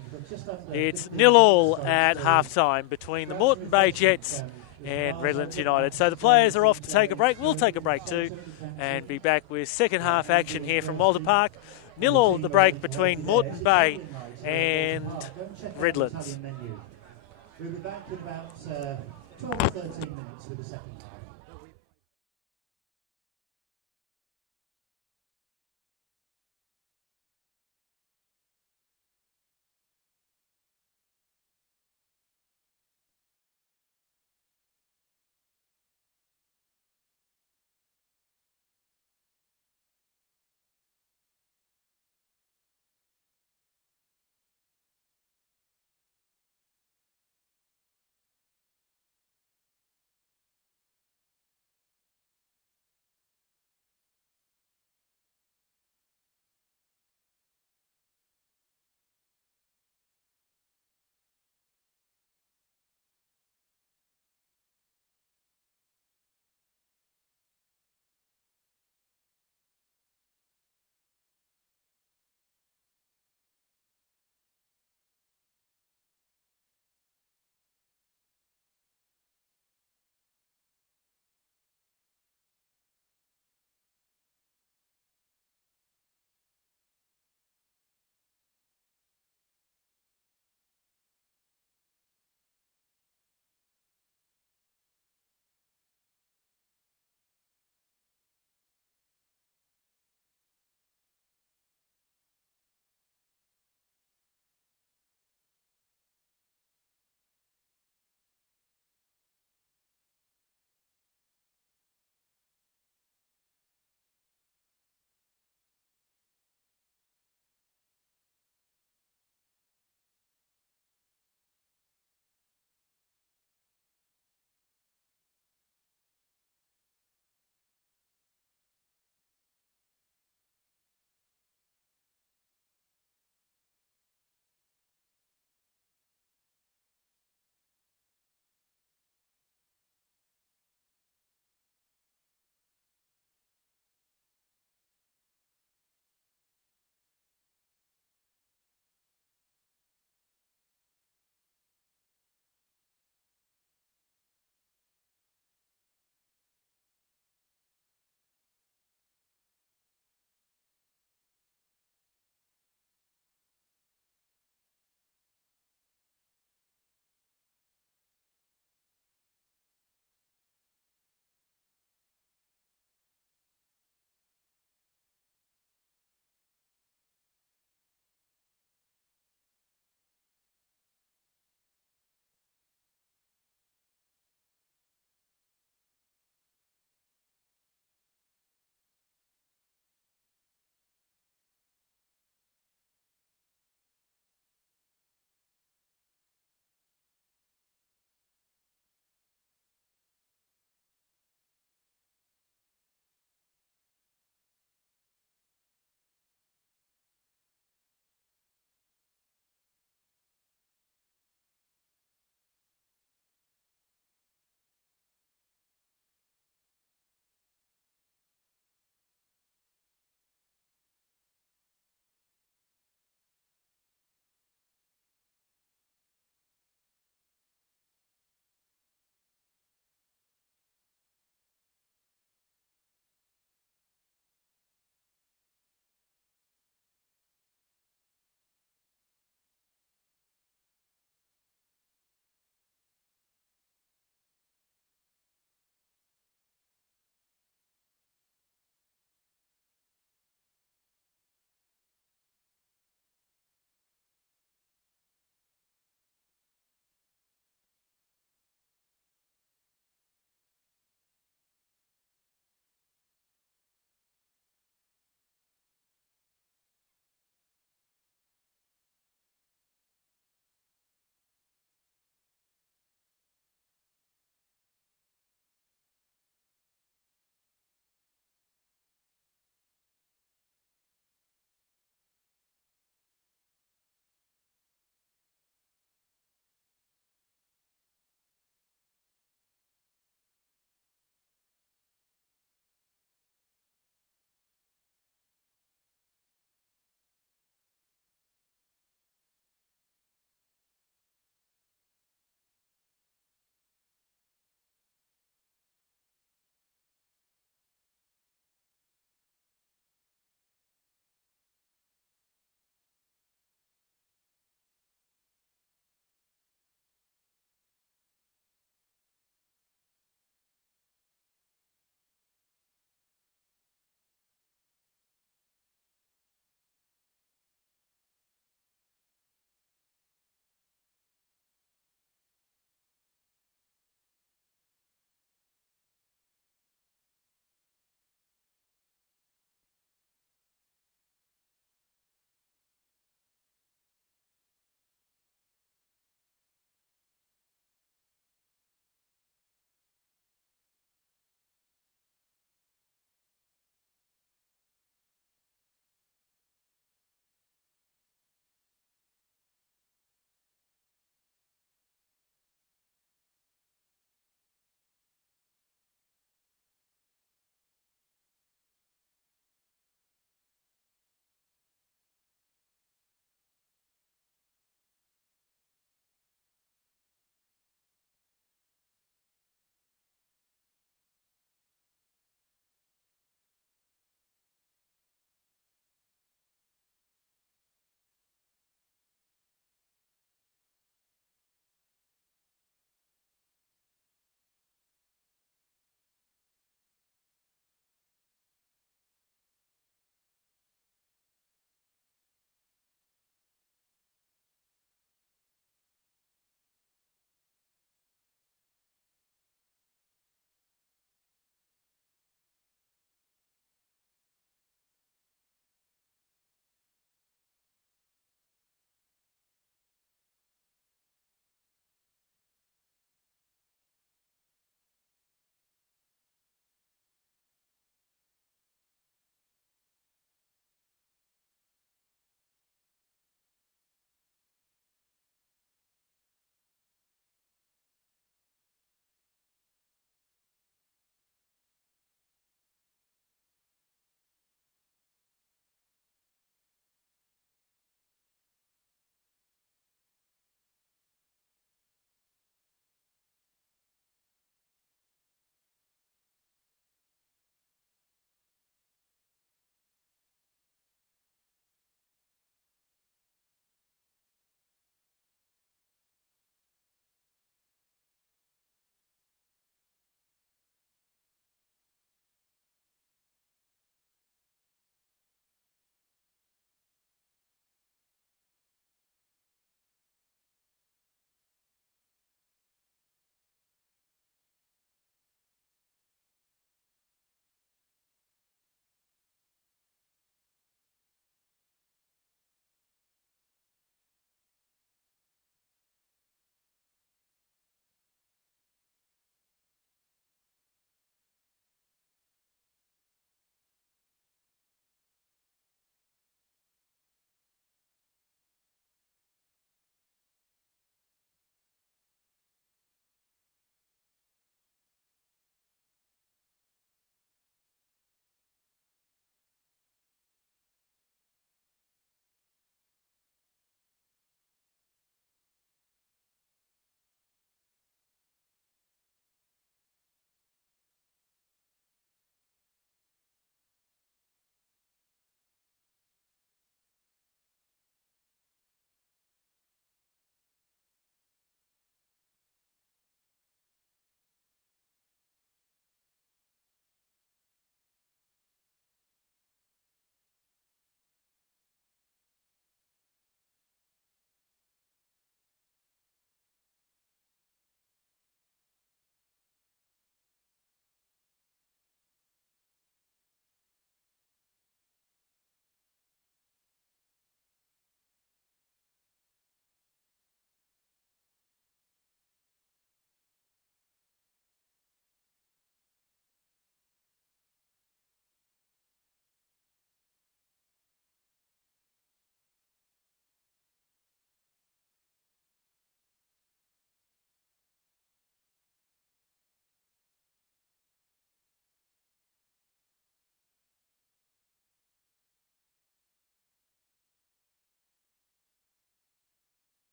it's 0-0 at halftime between the Moreton Bay Jets and Redlands United. So the players are off to take a break. We'll take a break too and be back with second half action here from Walter Park. 0-0 at the break between Moreton Bay and Redlands. We'll be back in about 12 or 13 minutes with the second half.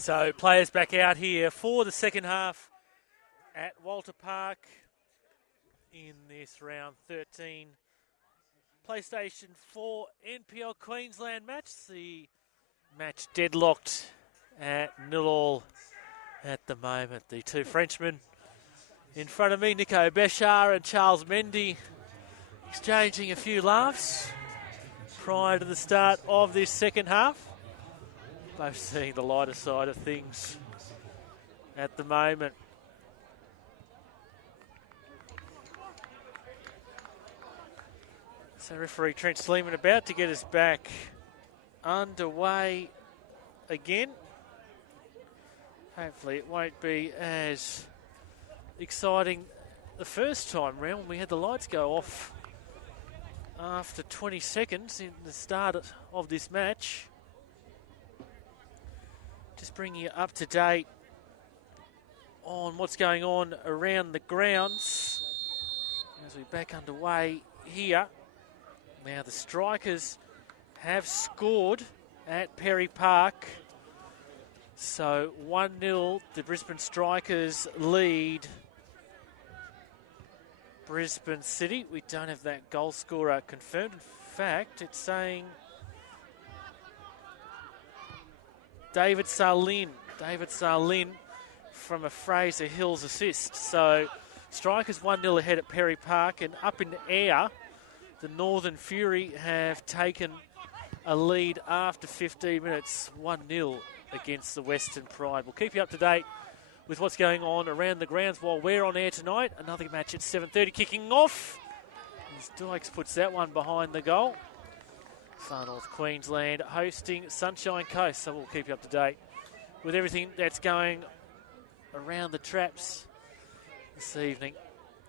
So players back out here for the second half at Walter Park in this round 13 PlayStation 4 NPL Queensland match. The match deadlocked at 0-0 at the moment. The two Frenchmen in front of me, Nico Beshar and Charles Mendy, exchanging a few laughs prior to the start of this second half. Both seeing the lighter side of things at the moment. So referee Trent Sleeman about to get us back underway again. Hopefully it won't be as exciting the first time round when we had the lights go off after 20 seconds in the start of this match. Just bringing you up to date on what's going on around the grounds as we're back underway here. Now the Strikers have scored at Perry Park. So 1-0, the Brisbane Strikers lead Brisbane City. We don't have that goal scorer confirmed. In fact, it's saying David Sarlin from a Fraser Hills assist. So Strikers 1-0 ahead at Perry Park, and up in the air, the Northern Fury have taken a lead after 15 minutes, 1-0 against the Western Pride. We'll keep you up to date with what's going on around the grounds while we're on air tonight. Another match at 7:30 kicking off. As Dykes puts that one behind the goal. Far North Queensland hosting Sunshine Coast, so we'll keep you up to date with everything that's going around the traps this evening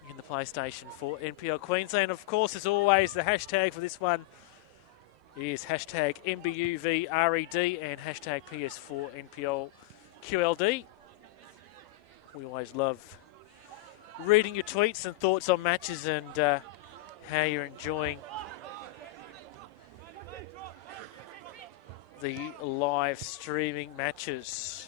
in the PlayStation 4 NPL Queensland. Of course, as always, the hashtag for this one is hashtag MBUVRED and hashtag PS4NPLQLD. We always love reading your tweets and thoughts on matches and how you're enjoying the live streaming matches.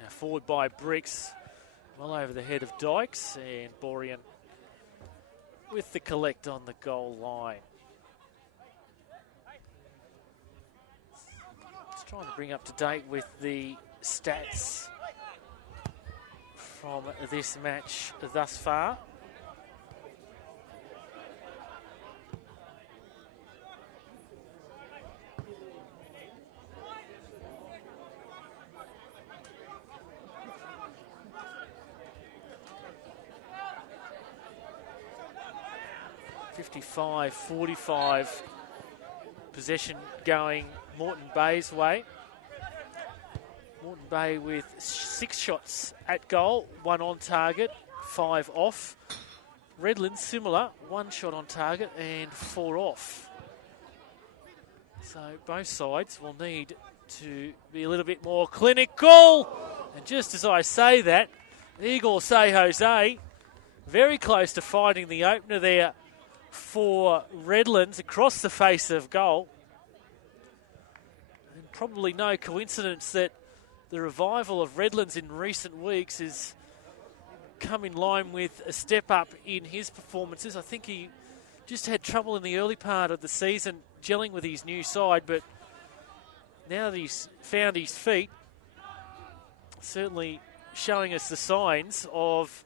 Now forward by Bricks, well over the head of Dykes, and Borean with the collect on the goal line. Just trying to bring up to date with the stats from this match thus far. (55-45) possession going Moreton Bay's way. Moreton Bay with 6 shots at goal, 1 on target, 5 off. Redlands similar, 1 shot on target and 4 off. So both sides will need to be a little bit more clinical. And just as I say that, Igor Say Jose very close to finding the opener there for Redlands across the face of goal. And probably no coincidence that the revival of Redlands in recent weeks has come in line with a step up in his performances. I think he just had trouble in the early part of the season gelling with his new side, but now that he's found his feet, certainly showing us the signs of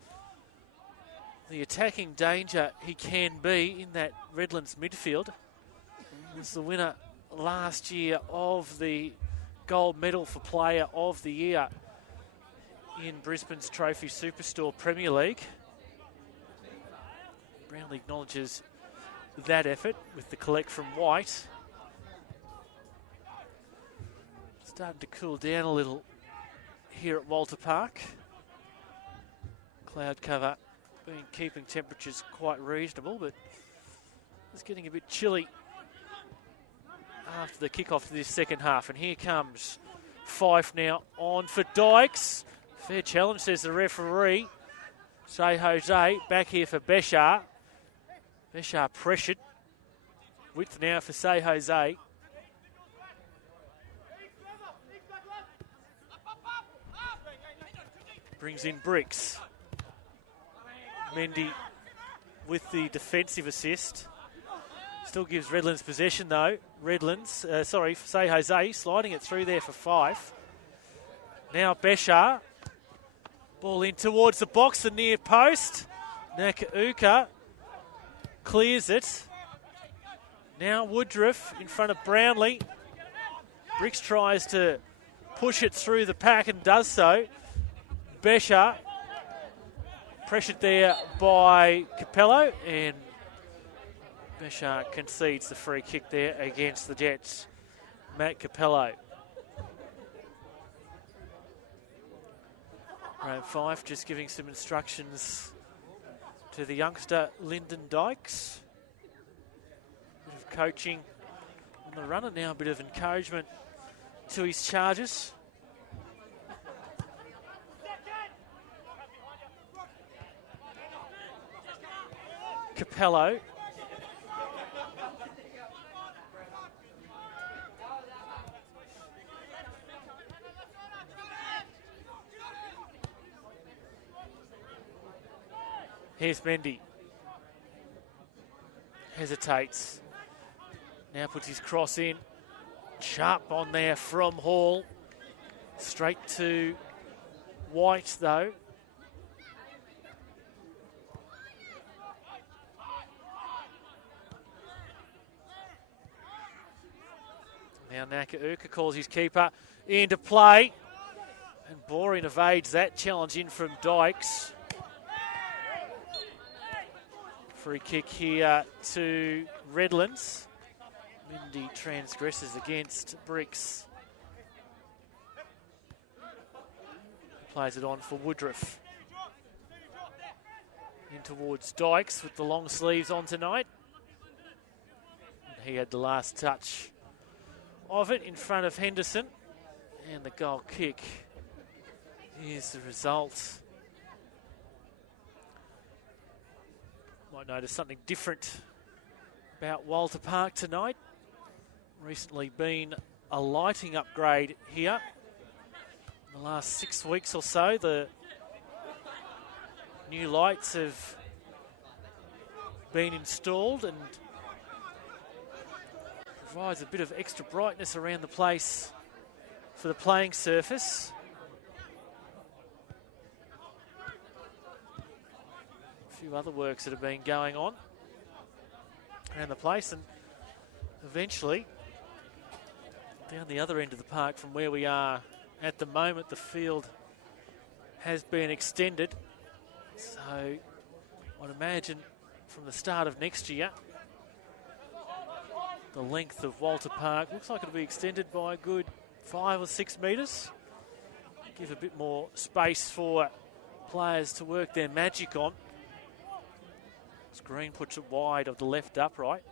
the attacking danger he can be in that Redlands midfield. He was the winner last year of the gold medal for Player of the Year in Brisbane's Trophy Superstore Premier League. Brownlee acknowledges that effort with the collect from White. Starting to cool down a little here at Walter Park. Cloud cover been keeping temperatures quite reasonable, but it's getting a bit chilly after the kickoff to this second half. And here comes Fife now on for Dykes. Fair challenge, says the referee. Say Jose back here for Beshar. Beshar pressured. Width now for Say Jose. Brings in Bricks. Mendy with the defensive assist. Still gives Redlands possession though. Say Jose sliding it through there for 5. Now Beshar. Ball in towards the box, the near post. Nakauka clears it. Now Woodruff in front of Brownlee. Bricks tries to push it through the pack and does so. Beshar pressured there by Capello, and Beshar concedes the free kick there against the Jets. Matt Capello. Graham Fife just giving some instructions to the youngster Lyndon Dykes. Bit of coaching on the runner now, a bit of encouragement to his charges. Capello. Here's Mendy. Hesitates. Now puts his cross in. Sharp on there from Hall. Straight to White though. Now Nakauka calls his keeper into play. And Boring evades that challenge in from Dykes. Free kick here to Redlands. Mindy transgresses against Bricks. Plays it on for Woodruff. In towards Dykes with the long sleeves on tonight. He had the last touch of it in front of Henderson. And the goal kick. Here's the result. Might notice something different about Walter Park tonight. Recently been a lighting upgrade here. In the last 6 weeks or so, the new lights have been installed and provides a bit of extra brightness around the place for the playing surface. A few other works that have been going on around the place, and eventually down the other end of the park from where we are at the moment, the field has been extended. So I'd imagine from the start of next year, the length of Walter Park looks like it'll be extended by a good 5 or 6 metres. Give a bit more space for players to work their magic on. Green puts it wide of the left upright.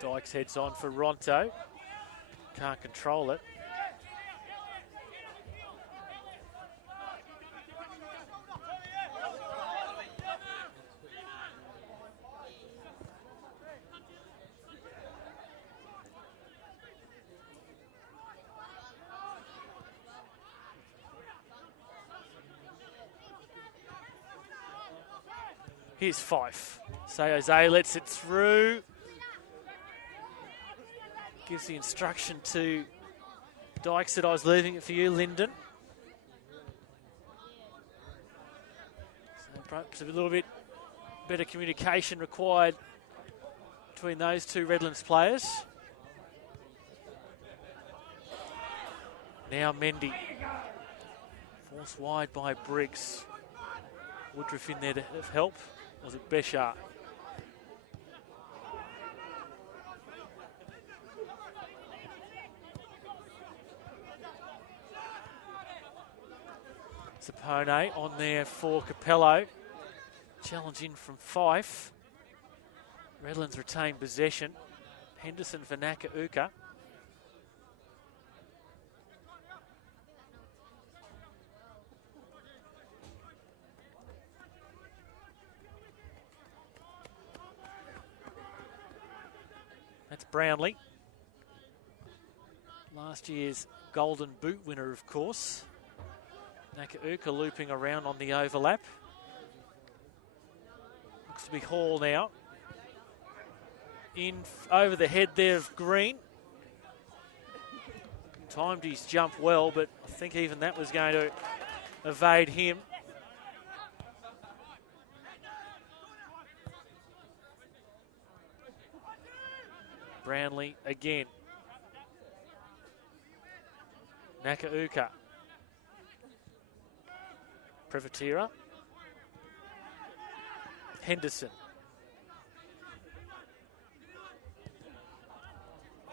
Dykes heads on for Ronto. Can't control it. Here's Fife. Say Jose lets it through. Gives the instruction to Dykes that I was leaving it for you, Lyndon. So perhaps a little bit better communication required between those two Redlands players. Now Mendy. Forced wide by Briggs. Woodruff in there to help. Or was it Beshar? Sapone on there for Capello. Challenge in from Fife. Redlands retain possession. Henderson for Nakauka. That's Brownlee. Last year's Golden Boot winner, of course. Nakauka looping around on the overlap. Looks to be Hall now. In over the head there of Green. Timed his jump well, but I think even that was going to evade him. Brownlee again. Nakauka. Privatira. Henderson.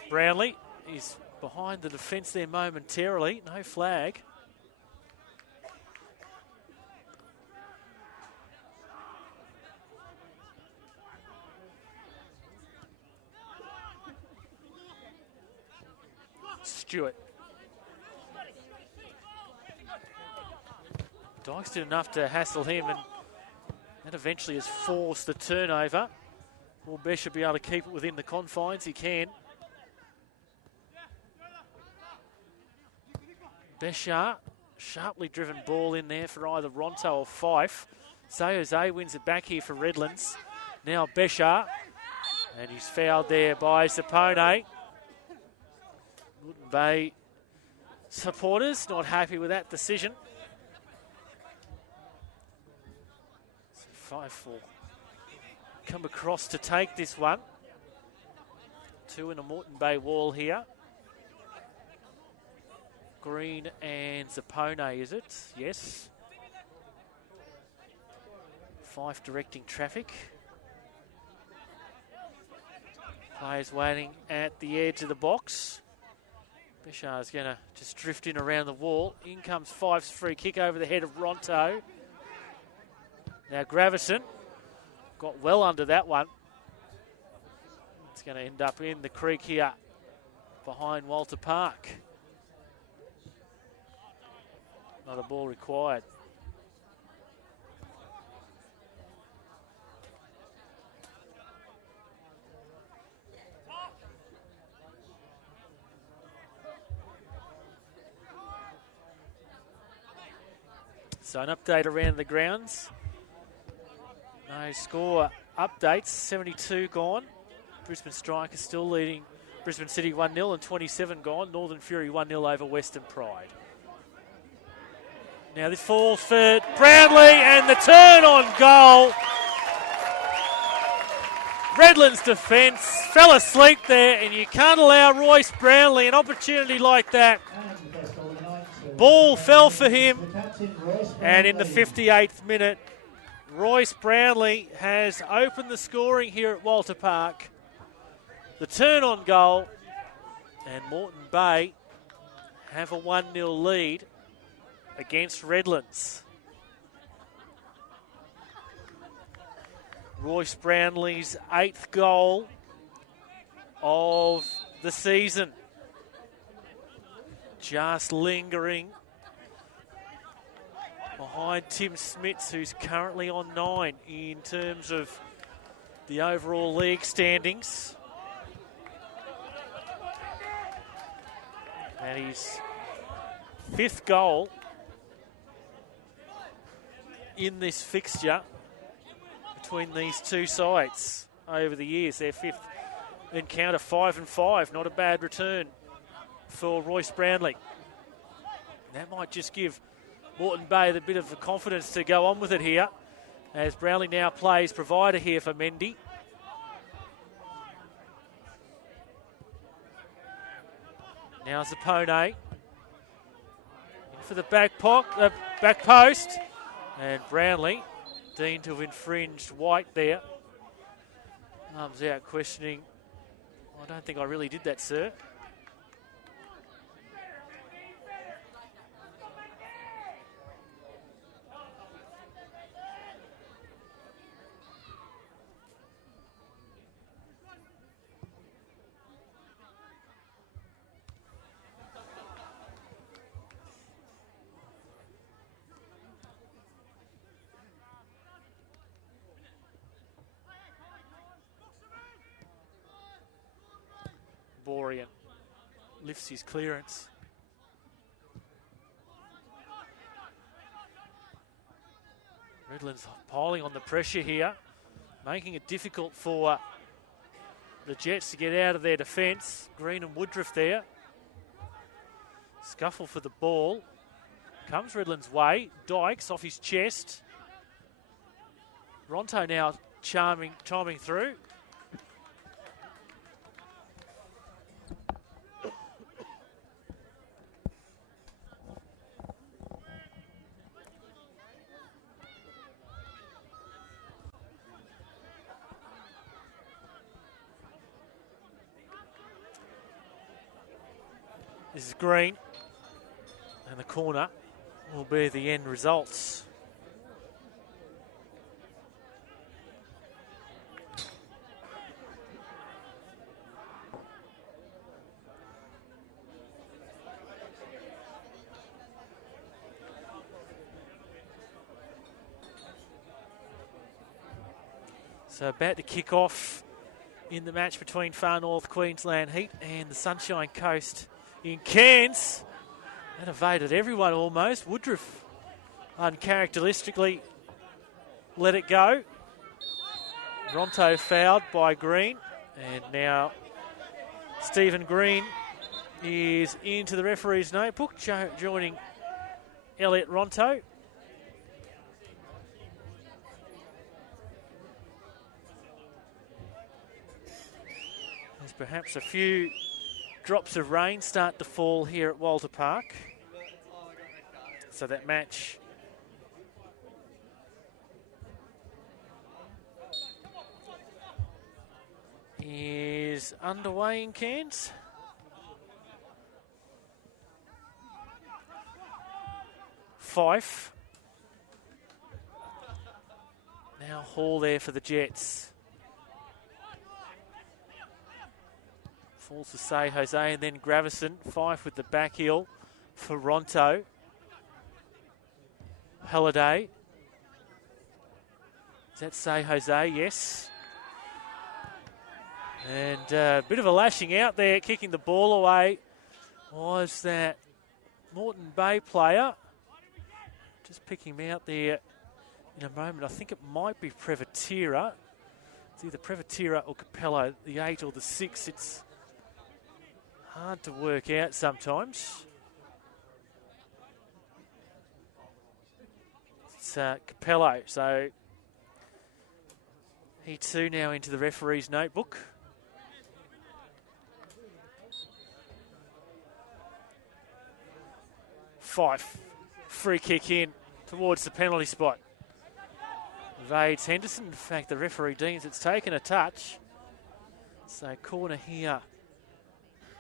Brownlee is behind the defence there momentarily. No flag. Stewart. Dykes did enough to hassle him, and that eventually has forced the turnover. Will Besher be able to keep it within the confines? He can. Besher, sharply driven ball in there for either Ronto or Fife. Sayose wins it back here for Redlands. Now Besher, and he's fouled there by Sapone. Moreton Bay supporters not happy with that decision. So Fife will come across to take this one. Two in a Moreton Bay wall here. Green and Zapone, is it? Yes. Fife directing traffic. Players waiting at the edge of the box. Beshar's going to just drift in around the wall. In comes Fife's free kick over the head of Ronto. Now Gravison got well under that one. It's going to end up in the creek here behind Walter Park. Another ball required. So an update around the grounds. No score updates. 72 gone. Brisbane Strikers still leading Brisbane City 1-0 and 27 gone. Northern Fury 1-0 over Western Pride. Now this falls for Brownlee and the turn on goal. Redlands defence fell asleep there, and you can't allow Royce Brownlee an opportunity like that. Ball fell for him, and in the 58th minute, Royce Brownlee has opened the scoring here at Walter Park. The turn on goal, and Moreton Bay have a 1-0 lead against Redlands. Royce Brownlee's 8th goal of the season. Just lingering behind Tim Smits, who's currently on 9 in terms of the overall league standings. And his 5th goal in this fixture between these two sides over the years. Their 5th encounter, 5-5. Not a bad return for Royce Brownlee. That might just give Moreton Bay the bit of the confidence to go on with it here, as Brownlee now plays provider here for Mendy. Now Zapone. for the back post. And Brownlee deemed to have infringed White there. Arms out, questioning. I don't think I really did that, sir. Borean lifts his clearance. Redlands piling on the pressure here, making it difficult for the Jets to get out of their defence. Green and Woodruff there. Scuffle for the ball. Comes Redlands' way. Dykes off his chest. Ronto now chiming through. This is Green, and the corner will be the end results. So about to kick off in the match between Far North Queensland Heat and the Sunshine Coast in Cairns. That evaded everyone almost. Woodruff uncharacteristically let it go. Ronto fouled by Green. And now Stephen Green is into the referee's notebook, joining Elliot Ronto. There's perhaps a few drops of rain start to fall here at Walter Park. So that match is underway in Cairns. Fife. Now Hall there for the Jets. Falls to Say Jose and then Gravison. Fife with the back heel for Ronto. Halliday. Does that Say Jose? Yes. And a bit of a lashing out there, kicking the ball away. Was that Moreton Bay player? Just picking him out there in a moment. I think it might be Prevatira. It's either Prevatira or Capello, the 8 or the 6. It's hard to work out sometimes. It's Capello, so he too now into the referee's notebook. Fife, free kick in towards the penalty spot. Evades Henderson. In fact, the referee deems it's taken a touch. So corner here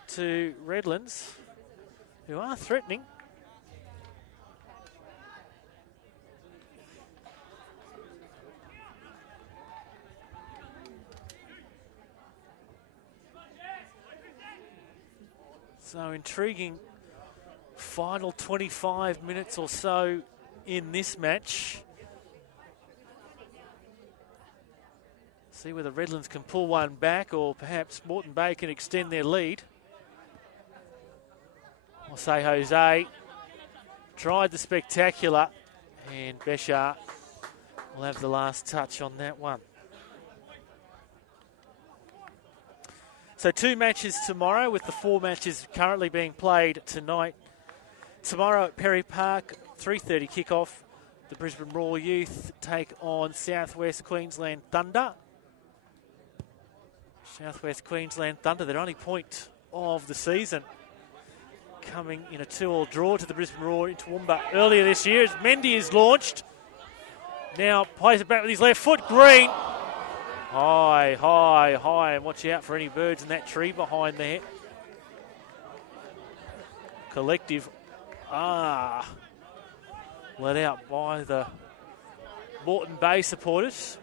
to Redlands, who are threatening. So intriguing final 25 minutes or so in this match. See whether Redlands can pull one back or perhaps Moreton Bay can extend their lead. I'll say Jose tried the spectacular, and Beshar will have the last touch on that one. So 2 matches tomorrow, with the 4 matches currently being played tonight. Tomorrow at Perry Park, 3:30 kickoff. The Brisbane Roar Youth take on Southwest Queensland Thunder. Southwest Queensland Thunder, their only point of the season, coming in a 2-2 draw to the Brisbane Roar in Toowoomba earlier this year as Mendy is launched. Now plays it back with his left foot. Green. High, high, high. And watch out for any birds in that tree behind there. Collective. Let out by the Moreton Bay supporters.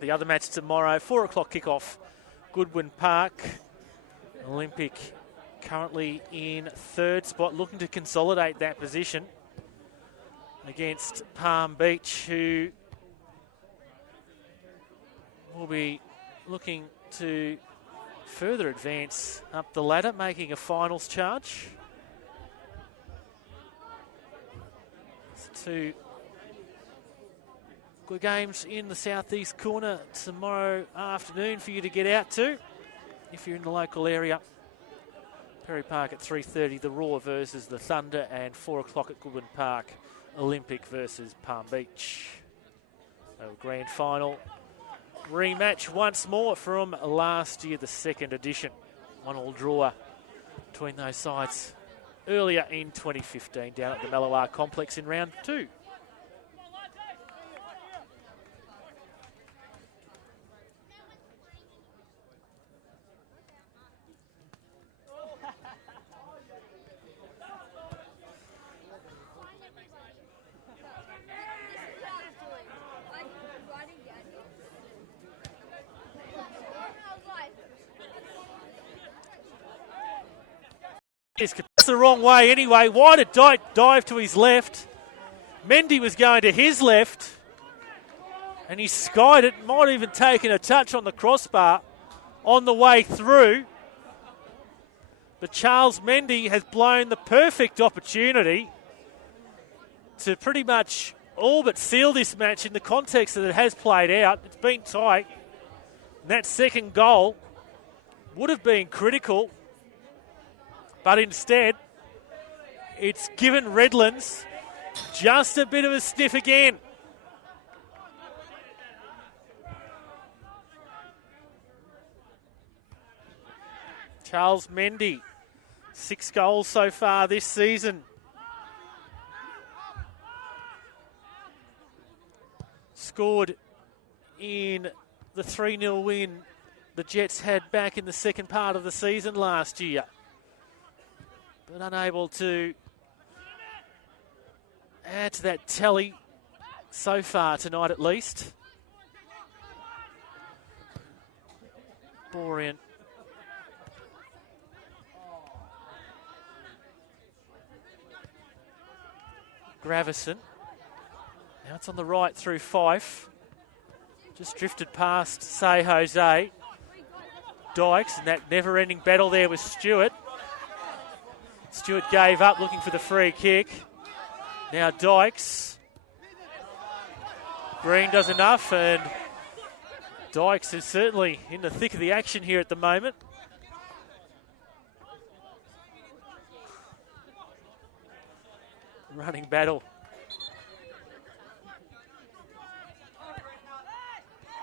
The other match tomorrow, 4 o'clock kickoff, Goodwin Park. Olympic currently in third spot, looking to consolidate that position against Palm Beach, who will be looking to further advance up the ladder, making a finals charge. It's 2 good games in the southeast corner tomorrow afternoon for you to get out to if you're in the local area. Perry Park at 3:30, the Roar versus the Thunder, and 4 o'clock at Goodwin Park, Olympic versus Palm Beach. So grand final rematch once more from last year, the second edition. 1-1 draw between those sides earlier in 2015 down at the Mellowar Complex in round 2. It's the wrong way anyway. Wide a dive to his left. Mendy was going to his left. And he skied it. Might even taken a touch on the crossbar on the way through. But Charles Mendy has blown the perfect opportunity to pretty much all but seal this match in the context that it has played out. It's been tight. And that second goal would have been critical. But instead, it's given Redlands just a bit of a sniff again. Charles Mendy, 6 goals so far this season. Scored in the 3-0 win the Jets had back in the second part of the season last year. But unable to add to that tally so far tonight at least. Borean. Gravison. Now it's on the right through Fife. Just drifted past Say Jose. Dykes, and that never-ending battle there with Stewart. Stewart gave up looking for the free kick. Now Dykes. Green does enough, and Dykes is certainly in the thick of the action here at the moment. Running battle.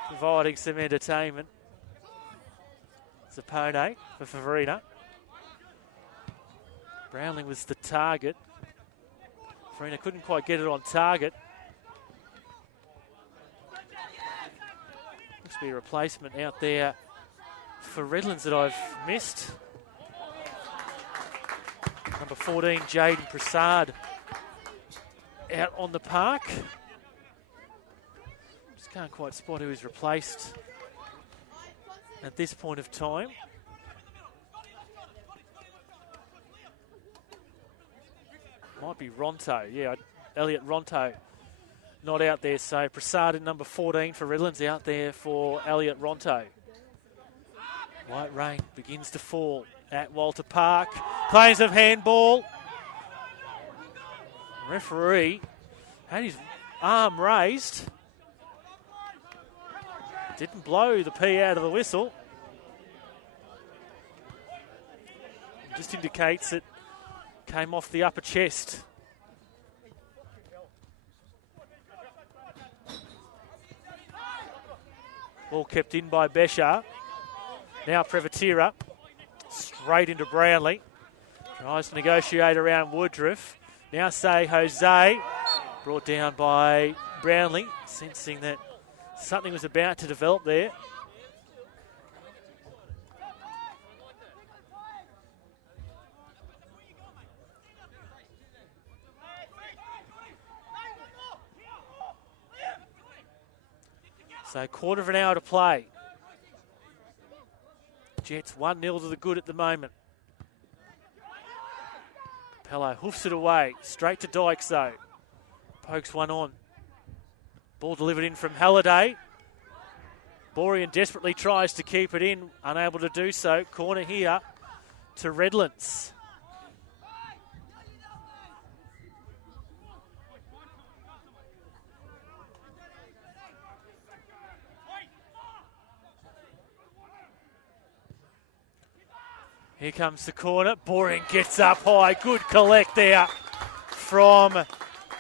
Providing some entertainment. Zapone for Favorina. Brownling was the target. Farina couldn't quite get it on target. Looks to be a replacement out there for Redlands that I've missed. Number 14, Jaden Prasad, out on the park. Just can't quite spot who is replaced at this point of time. Might be Ronto. Yeah, Elliot Ronto not out there. So Prasad in number 14 for Redlands out there for Elliot Ronto. White rain begins to fall at Walter Park. Claims of handball. Referee had his arm raised. Didn't blow the P out of the whistle. It just indicates it came off the upper chest. Ball kept in by Besha. Now Prevatira. Straight into Brownlee. Tries to negotiate around Woodruff. Now say Jose. Brought down by Brownlee, sensing that something was about to develop there. So quarter of an hour to play. Jets 1-0 to the good at the moment. Pello hoofs it away. Straight to Dykes though. Pokes one on. Ball delivered in from Halliday. Borean desperately tries to keep it in. Unable to do so. Corner here to Redlands. Here comes the corner. Borean gets up high. Good collect there from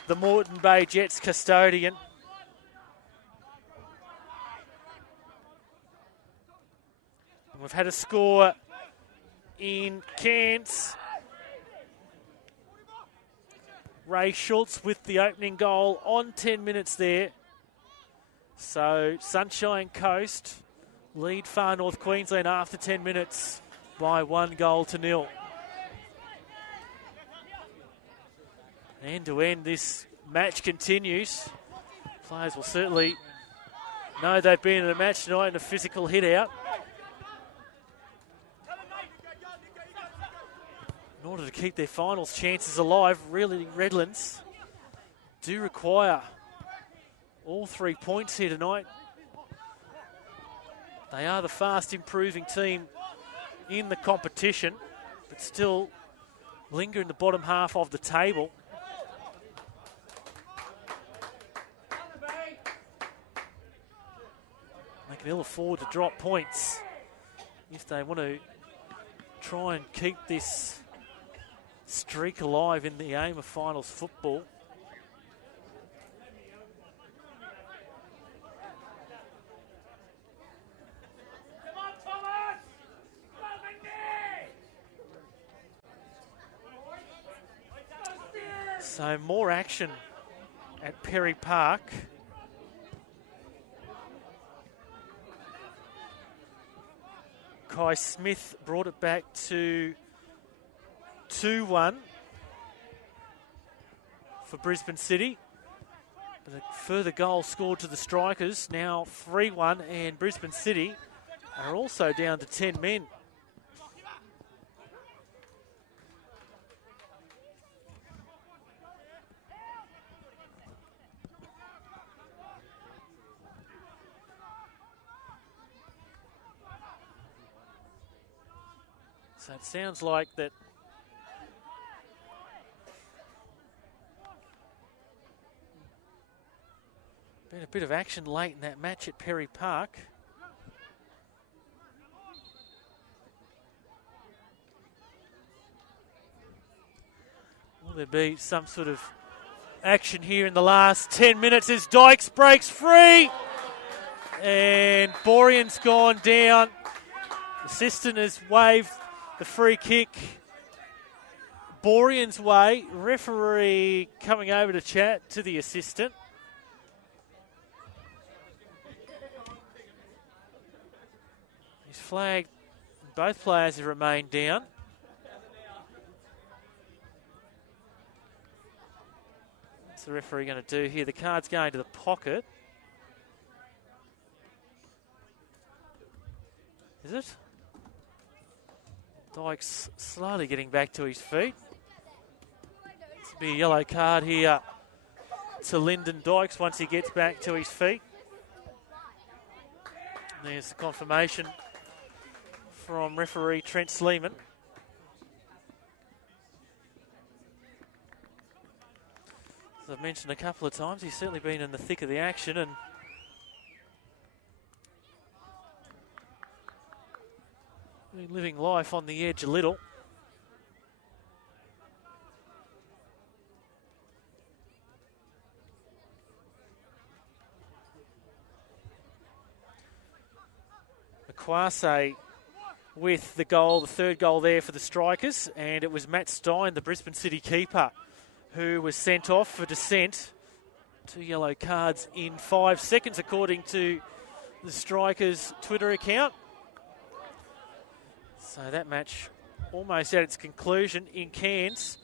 the Moreton Bay Jets custodian. And we've had a score in Cairns. Ray Schultz with the opening goal on 10 minutes there. So Sunshine Coast lead Far North Queensland after 10 minutes by 1-0. End to end, this match continues. Players will certainly know they've been in a match tonight and a physical hit out. In order to keep their finals chances alive, really Redlands do require all 3 points here tonight. They are the fast improving team in the competition, but still linger in the bottom half of the table. They can ill afford to drop points if they want to try and keep this streak alive in the aim of finals football. So more action at Perry Park. Kai Smith brought it back to 2-1 for Brisbane City. But a further goal scored to the Strikers, now 3-1, and Brisbane City are also down to 10 men. So it sounds like that been a bit of action late in that match at Perry Park. Will there be some sort of action here in the last 10 minutes as Dykes breaks free? And Borean's gone down. Assistant has waved the free kick Borean's way. Referee coming over to chat to the assistant. He's flagged. Both players have remained down. What's the referee going to do here? The card's going to the pocket. Is it? Dykes slowly getting back to his feet. It's be a yellow card here to Lyndon Dykes once he gets back to his feet. There's the confirmation from referee Trent Sleeman. As I've mentioned a couple of times, he's certainly been in the thick of the action and living life on the edge a little. Kwase with the goal, the third goal there for the Strikers, and it was Matt Stein, the Brisbane City keeper, who was sent off for dissent. 2 yellow cards in 5 seconds, according to the Strikers' Twitter account. So that match almost at its conclusion in Cairns.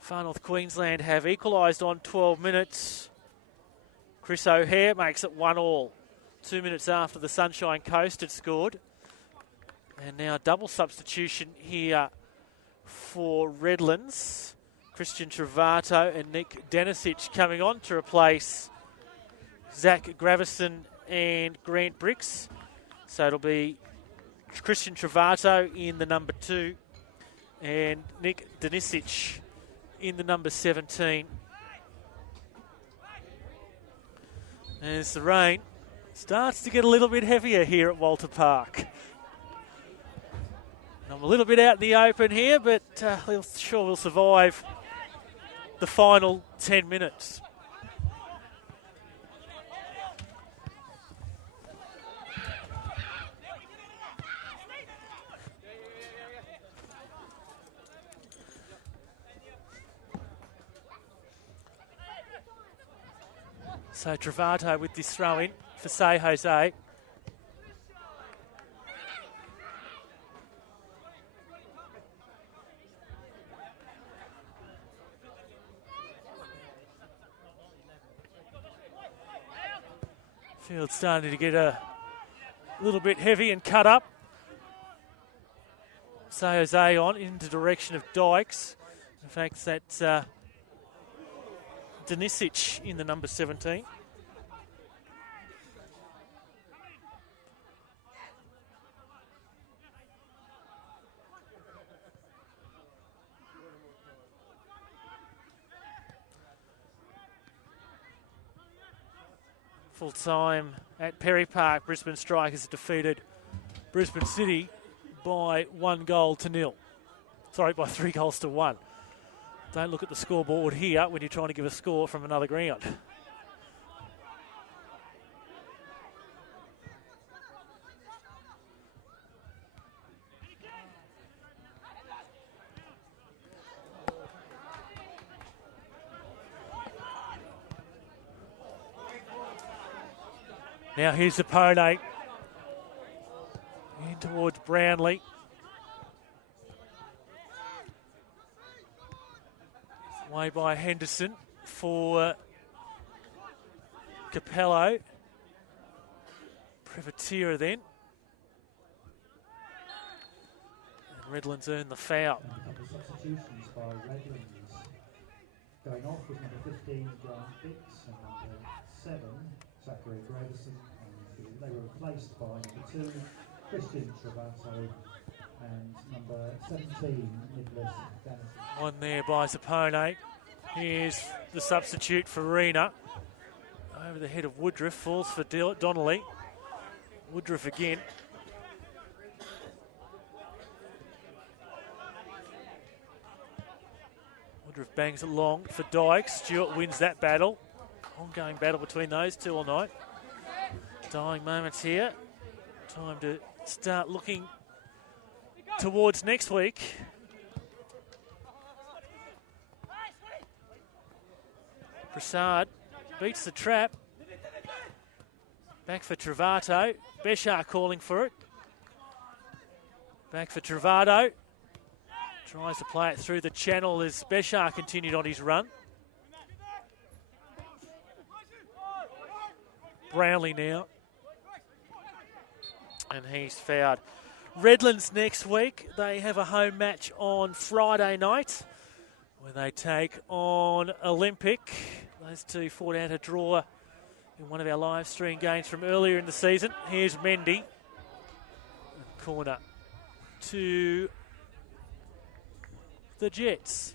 Far North Queensland have equalised on 12 minutes. Chris O'Hare makes it 1-1. 2 minutes after the Sunshine Coast had scored. And now double substitution here for Redlands. Christian Travato and Nick Denisic coming on to replace Zach Gravison and Grant Bricks. So it'll be Christian Travato in the number 2 and Nick Denisic in the number 17. As the rain starts to get a little bit heavier here at Walter Park. I'm a little bit out in the open here, but sure we'll survive the final 10 minutes. So Travato with this throw in for Say Jose. Field's starting to get a little bit heavy and cut up. Say Jose on in the direction of Dykes. In fact, that's Denisic in the number 17. Full time at Perry Park, Brisbane Strikers defeated Brisbane City by 1-0. Sorry, by 3 goals to 1. Don't look at the scoreboard here when you're trying to give a score from another ground. Now here's the Zapone in towards Brownlee. Way by Henderson for Capello. Privatera then. And Redlands earned the foul. Substitutions by Redlands. Going off was number 15, Grant Dix, and number 7, Zachary Gravison. And they were replaced by number 2, Christian Travato, and number 17, Nicholas Denison. One there by Zapone. Here's the substitute for Rena. Over the head of Woodruff, falls for Donnelly. Woodruff again. Woodruff bangs it long for Dykes. Stewart wins that battle. Ongoing battle between those two all night. Dying moments here. Time to start looking towards next week. Prasad beats the trap. Back for Travato. Beshar calling for it. Back for Travato. Tries to play it through the channel as Beshar continued on his run. Brownlee now. And he's fouled. Redlands next week. They have a home match on Friday night where they take on Olympic. Those two fought out a draw in one of our live stream games from earlier in the season. Here's Mendy. Corner to the Jets.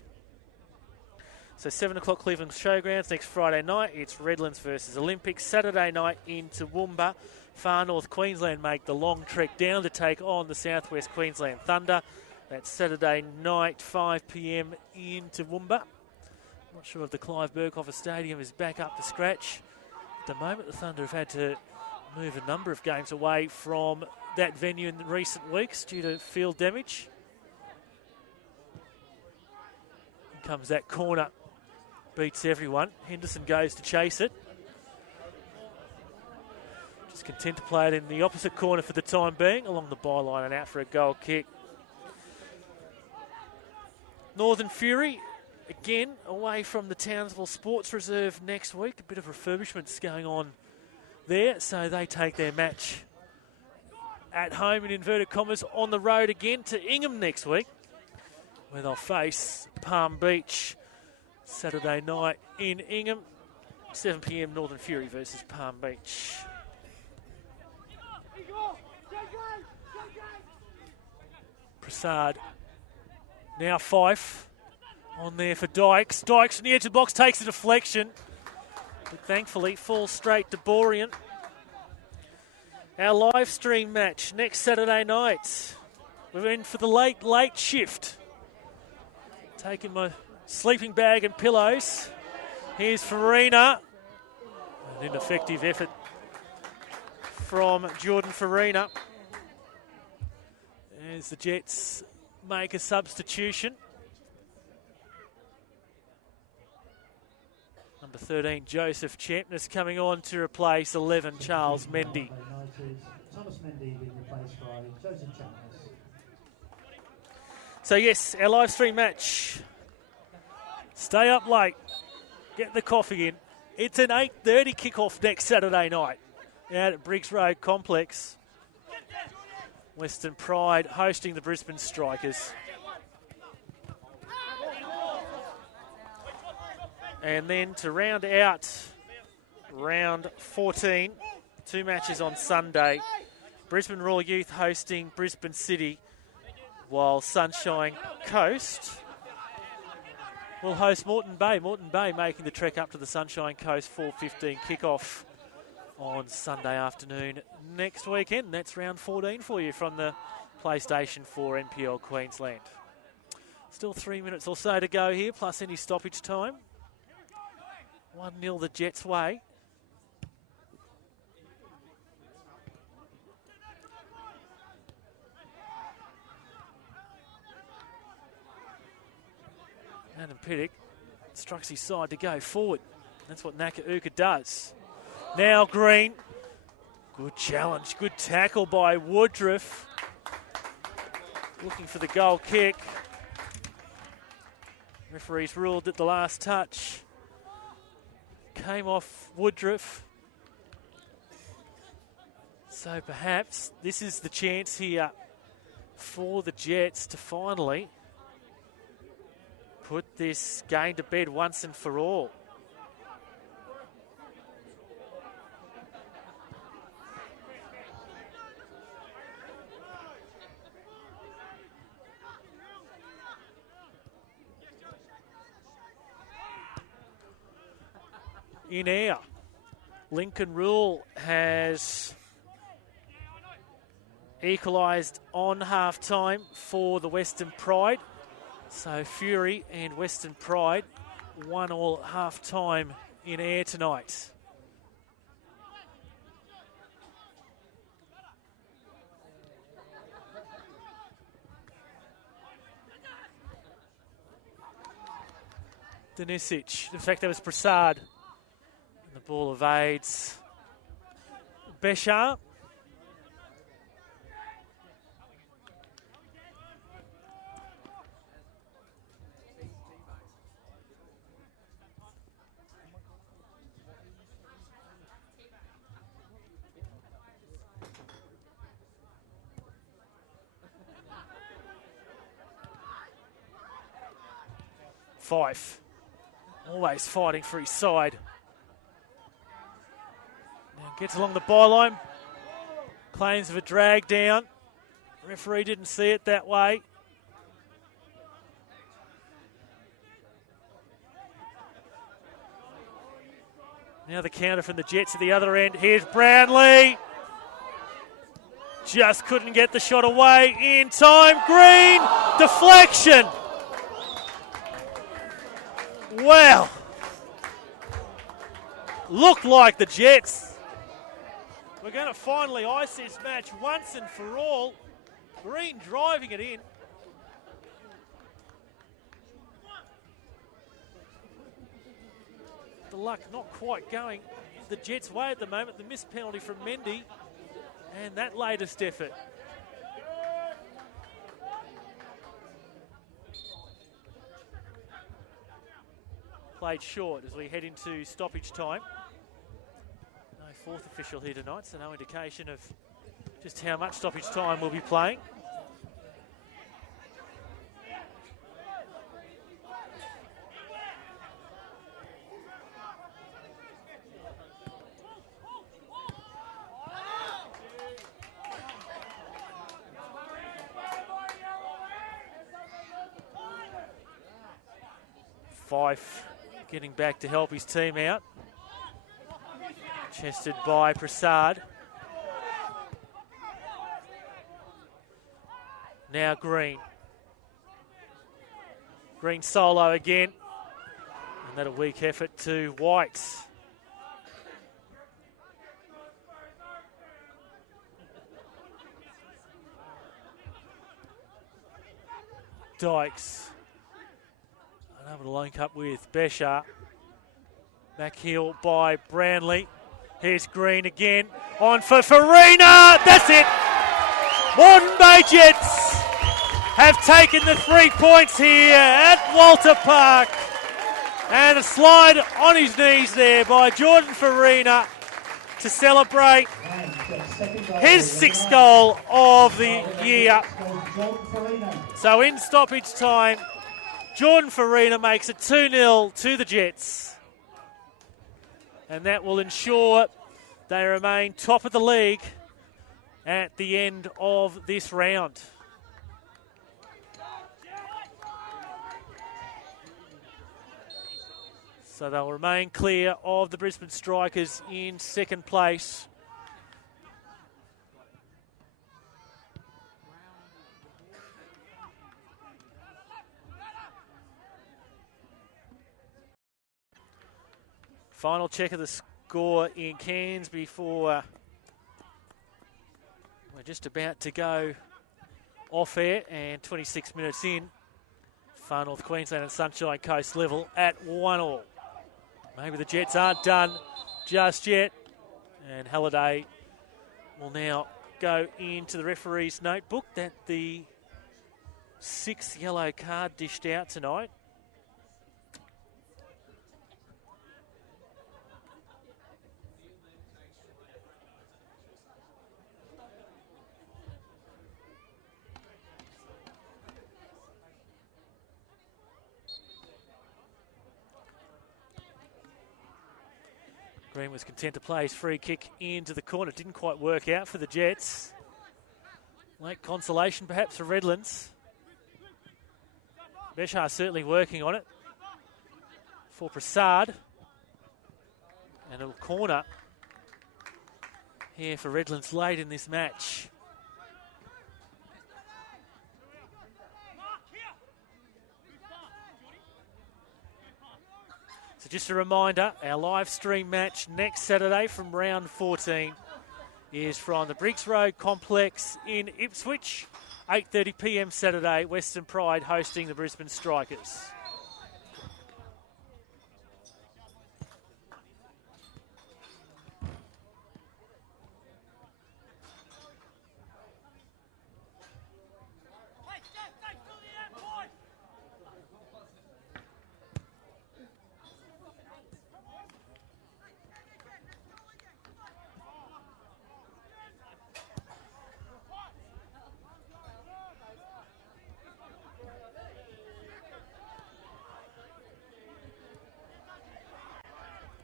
So 7 o'clock Cleveland Showgrounds next Friday night. It's Redlands versus Olympic. Saturday night in Toowoomba. Far North Queensland make the long trek down to take on the Southwest Queensland Thunder. That's Saturday night, 5 p.m. in Toowoomba. Not sure if the Clive Burkhofer Stadium is back up to scratch. At the moment, the Thunder have had to move a number of games away from that venue in the recent weeks due to field damage. Here comes that corner, beats everyone. Henderson goes to chase it. Just content to play it in the opposite corner for the time being, along the byline and out for a goal kick. Northern Fury, again, away from the Townsville Sports Reserve next week. A bit of refurbishments going on there, so they take their match at home, in inverted commas, on the road again to Ingham next week, where they'll face Palm Beach Saturday night in Ingham. 7 p.m. Northern Fury versus Palm Beach. Prasad. Now Fife on there for Dykes. Dykes on the edge of the box takes a deflection, but thankfully falls straight to Borean. Our live stream match next Saturday night. We're in for the late shift. Taking my sleeping bag and pillows. Here's Farina. An ineffective effort from Jordan Farina. As the Jets make a substitution. Number 13, Joseph Champness, coming on to replace 11, Charles Mendy. Thomas Mendy being replaced by Joseph Champness. So yes, our live stream match. Stay up late, get the coffee in. It's an 8:30 kickoff next Saturday night out at Briggs Road Complex. Western Pride hosting the Brisbane Strikers. And then to round out round 14, 2 matches on Sunday. Brisbane Royal Youth hosting Brisbane City, while Sunshine Coast will host Moreton Bay. Moreton Bay making the trek up to the Sunshine Coast 4:15 kickoff on Sunday afternoon next weekend. That's round 14 for you from the PlayStation 4 NPL Queensland. Still 3 minutes or so to go here, plus any stoppage time. 1-0 the Jets' way. Adam Pittock instructs his side to go forward. That's what Nakauka does. Now Green. Good challenge, good tackle by Woodruff. Looking for the goal kick. Referees ruled that the last touch came off Woodruff. So perhaps this is the chance here for the Jets to finally put this game to bed once and for all. In air, Lincoln Rule has equalised on half-time for the Western Pride. So Fury and Western Pride 1-1 half-time in air tonight. Danisic, in fact that was Prasad. The ball evades Beshar. Fife, always fighting for his side. Now gets along the byline. Claims of a drag down. Referee didn't see it that way. Now the counter from the Jets at the other end. Here's Brownlee. Just couldn't get the shot away in time. Green, deflection. Wow. Looked like the Jets We're going to finally ice this match once and for all. Green driving it in. The luck not quite going the Jets' way at the moment. The missed penalty from Mendy and that latest effort. Played short as we head into stoppage time. No fourth official here tonight, so no indication of just how much stoppage time we'll be playing. Fife getting back to help his team out. Chested by Prasad. Now Green. Green solo again. And that a weak effort to White. Dykes. Unable to link up with Besha. Back heel by Brownlee. Here's Green again. On for Farina. That's it. Moreton Bay Jets have taken the 3 points here at Walter Park. And a slide on his knees there by Jordan Farina to celebrate his 6th goal of the year. So in stoppage time, Jordan Farina makes it 2-0 to the Jets. And that will ensure they remain top of the league at the end of this round. So they'll remain clear of the Brisbane Strikers in second place. Final check of the score in Cairns before we're just about to go off air, and 26 minutes in. Far North Queensland and Sunshine Coast level at 1-1. Maybe the Jets aren't done just yet. And Halliday will now go into the referee's notebook that the 6th yellow card dished out tonight. Green was content to play his free kick into the corner. Didn't quite work out for the Jets. Late consolation perhaps for Redlands. Beshar certainly working on it. For Prasad. And a corner here for Redlands late in this match. So just a reminder, our live stream match next Saturday from round 14 is from the Briggs Road Complex in Ipswich. 8:30 p.m. Saturday, Western Pride hosting the Brisbane Strikers.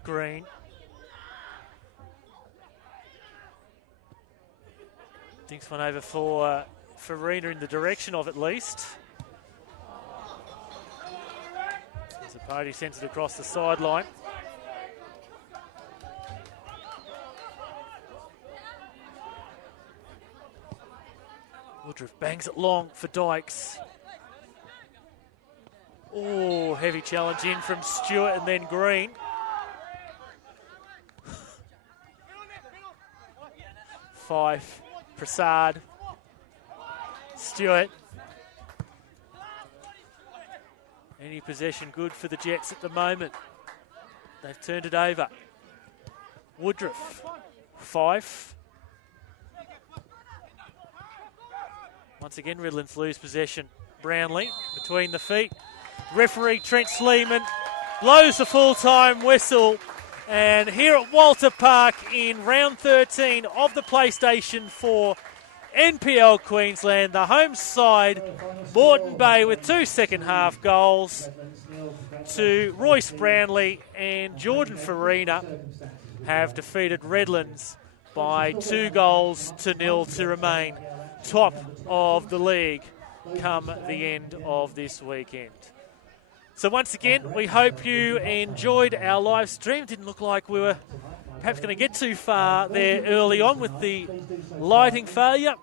Green. Thinks one over for Farina in the direction of at least. Zapati sends it across the sideline. Woodruff bangs it long for Dykes. Oh, heavy challenge in from Stewart and then Green. Fife, Prasad, Stewart. Any possession good for the Jets at the moment. They've turned it over. Woodruff, Fife. Once again, Redlands lose possession. Brownlee between the feet. Referee Trent Sleeman blows the full-time whistle. And here at Walter Park in round 13 of the PlayStation 4 NPL Queensland, the home side, Moreton Bay, with 2 second-half goals to Royce Brownlee and Jordan Farina, have defeated Redlands by 2-0 to remain top of the league come the end of this weekend. So once again, we hope you enjoyed our live stream. Didn't look like we were perhaps going to get too far there early on with the lighting failure.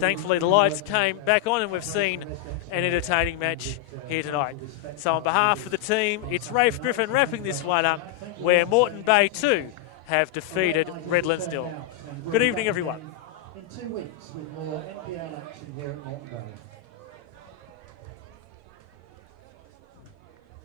Thankfully, the lights came back on and we've seen an entertaining match here tonight. So on behalf of the team, it's Rafe Griffin wrapping this one up, where Moreton Bay 2 have defeated Redlands 0. Good evening, everyone. In 2 weeks with more NPL action here at Moreton Bay.